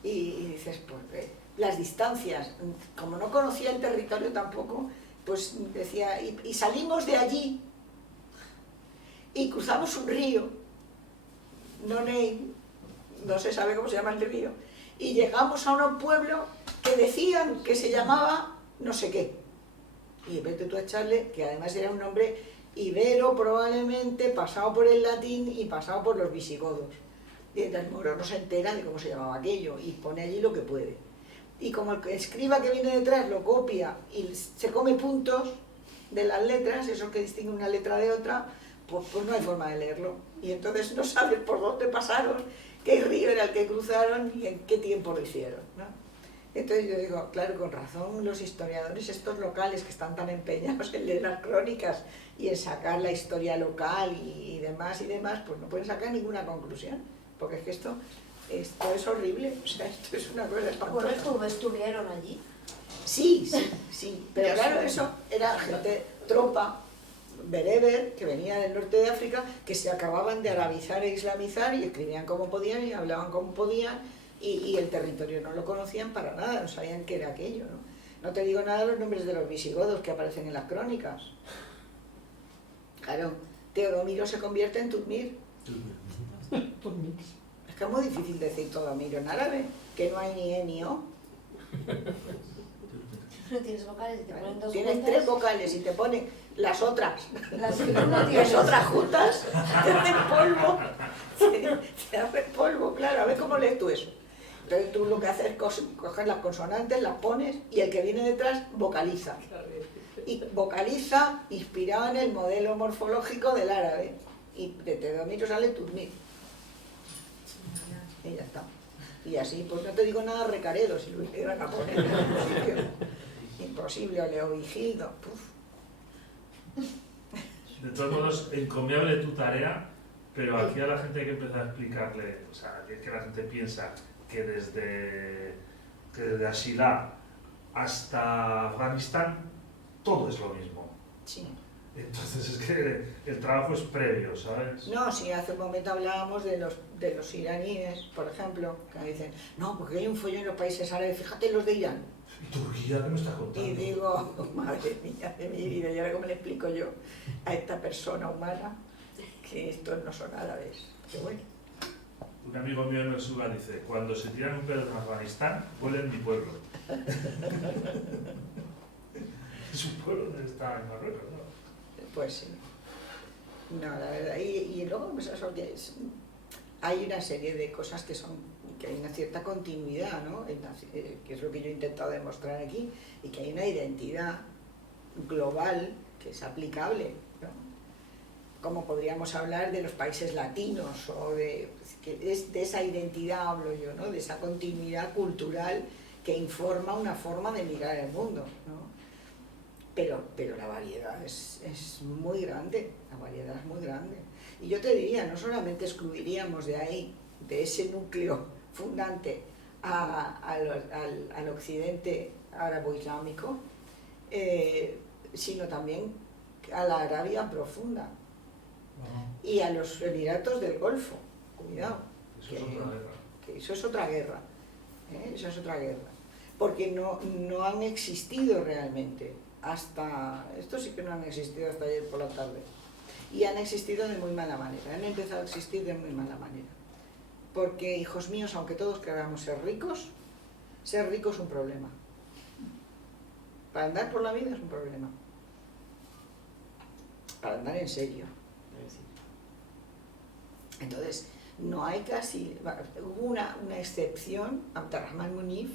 y dices, pues las distancias, como no conocía el territorio tampoco, pues decía, y salimos de allí y cruzamos un río, no se sabe cómo se llama el río, y llegamos a un pueblo que decían que se llamaba no sé qué. Y vete tú a echarle, que además era un nombre ibero probablemente, pasado por el latín y pasado por los visigodos. Y el moro no se entera de cómo se llamaba aquello y pone allí lo que puede. Y como el escriba que viene detrás lo copia y se come puntos de las letras, esos que distinguen una letra de otra, pues no hay forma de leerlo. Y entonces no sabes por dónde pasaron, qué río era el que cruzaron y en qué tiempo lo hicieron, ¿no? Entonces yo digo, claro, con razón los historiadores estos locales que están tan empeñados en leer las crónicas y en sacar la historia local y demás, pues no pueden sacar ninguna conclusión, porque es que esto es horrible, o sea, esto es una cosa espantosa. Bueno, ¿estuvieron allí? Sí, pero claro, eso era gente, tropa, bereber, que venía del norte de África, que se acababan de arabizar e islamizar y escribían como podían y hablaban como podían, y el territorio no lo conocían para nada, no sabían qué era aquello, ¿no? No te digo nada de los nombres de los visigodos que aparecen en las crónicas. Claro, Teodomiro se convierte en Tudmir. Es que es muy difícil decir Teodomiro en árabe, que no hay ni E ni O. Tienes vocales y te ponen dos Tienes juntas. 3 vocales y te ponen las otras. Las que tú no tienes. Las otras juntas te hacen polvo. Te hacen polvo, claro. A ver cómo lees tú eso. Entonces tú lo que haces es coger las consonantes, las pones y el que viene detrás vocaliza. Y vocaliza inspirado en el modelo morfológico del árabe. Y de Teodomiro sale Tudmir. Y ya está. Y así, pues no te digo nada recaredo si lo hicieran a poner en algún sitio. Imposible, o Leovigildo. De todos modos, encomiable tu tarea, pero aquí a la gente hay que empezar a explicarle, o sea, que la gente piensa que desde Ashila hasta Afganistán todo es lo mismo. Sí. Entonces es que el trabajo es previo, ¿sabes? No, sí, hace un momento hablábamos de los iraníes, por ejemplo, que dicen, no, porque hay un follón en los países árabes, fíjate los de Irán. ¿Y Turquía qué me estás contando? Y digo, madre mía de mi vida, ¿y ahora cómo le explico yo a esta persona humana que estos no son árabes? Qué bueno. Un amigo mío en el Suga dice, cuando se tiran un pedo en Afganistán, huele en mi pueblo. Es un pueblo donde está en Marruecos, ¿no? Pues sí. No, la verdad. Y luego pues eso, hay una serie de cosas que hay una cierta continuidad, ¿no? Que es lo que yo he intentado demostrar aquí, y que hay una identidad global que es aplicable, ¿no? Como podríamos hablar de los países latinos, o de esa identidad hablo yo, ¿no? De esa continuidad cultural que informa una forma de mirar el mundo, ¿no? Pero la variedad es muy grande, la variedad es muy grande. Y yo te diría, no solamente excluiríamos de ahí, de ese núcleo fundante, al occidente árabo-islámico, sino también a la Arabia profunda y a los Emiratos del Golfo. Cuidado, Eso es otra guerra. que eso es otra guerra, eso es otra guerra, porque no han existido realmente. Estos sí que no han existido hasta ayer por la tarde. Y han existido de muy mala manera, han empezado a existir de muy mala manera. Porque, hijos míos, aunque todos queramos ser rico es un problema. Para andar por la vida es un problema. Para andar en serio. Entonces, no hay casi... Hubo una excepción, Abderrahman Munif,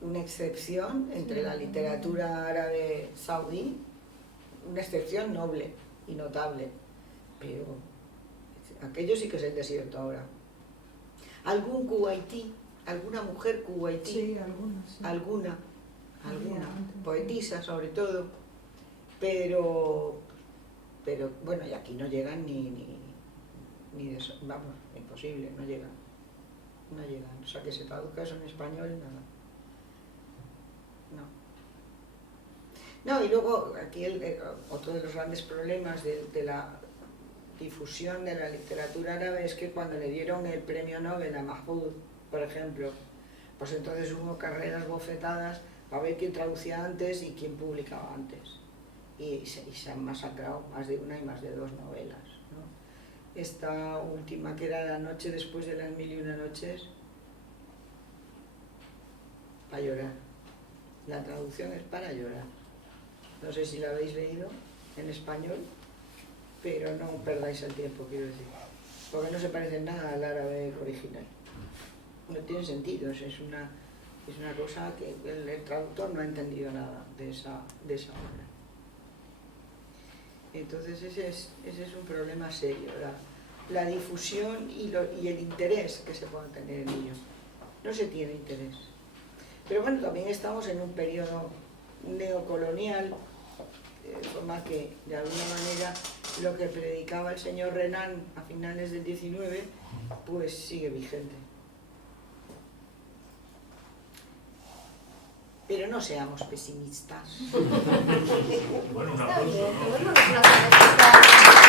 una excepción entre la literatura árabe saudí, una excepción noble y notable, pero aquello sí que es el desierto ahora. Algún kuwaití, alguna mujer kuwaití, Sí, algunas. Sí. alguna, poetisa sobre todo, pero bueno, y aquí no llegan ni de eso, vamos, imposible, no llegan, o sea que se traduzca eso en español, nada. No, y luego aquí otro de los grandes problemas de la difusión de la literatura árabe es que cuando le dieron el premio Nobel a Mahfouz, por ejemplo, pues entonces hubo carreras bofetadas para ver quién traducía antes y quién publicaba antes. Y se han masacrado más de una y más de dos novelas, ¿no? Esta última, que era La noche después de las mil y una noches, para llorar. La traducción es para llorar. No sé si la habéis leído en español, pero no perdáis el tiempo, quiero decir, porque no se parece en nada al árabe original. No tiene sentido, es una cosa que el traductor no ha entendido nada de esa obra. Entonces ese es un problema serio, la difusión y el interés que se pueda tener en ello. No se tiene interés. Pero bueno, también estamos en un periodo neocolonial, de forma que, de alguna manera, lo que predicaba el señor Renan a finales del 19, pues sigue vigente. Pero no seamos pesimistas. Bueno, un aplauso, ¿no? Tomémonos una cervecita.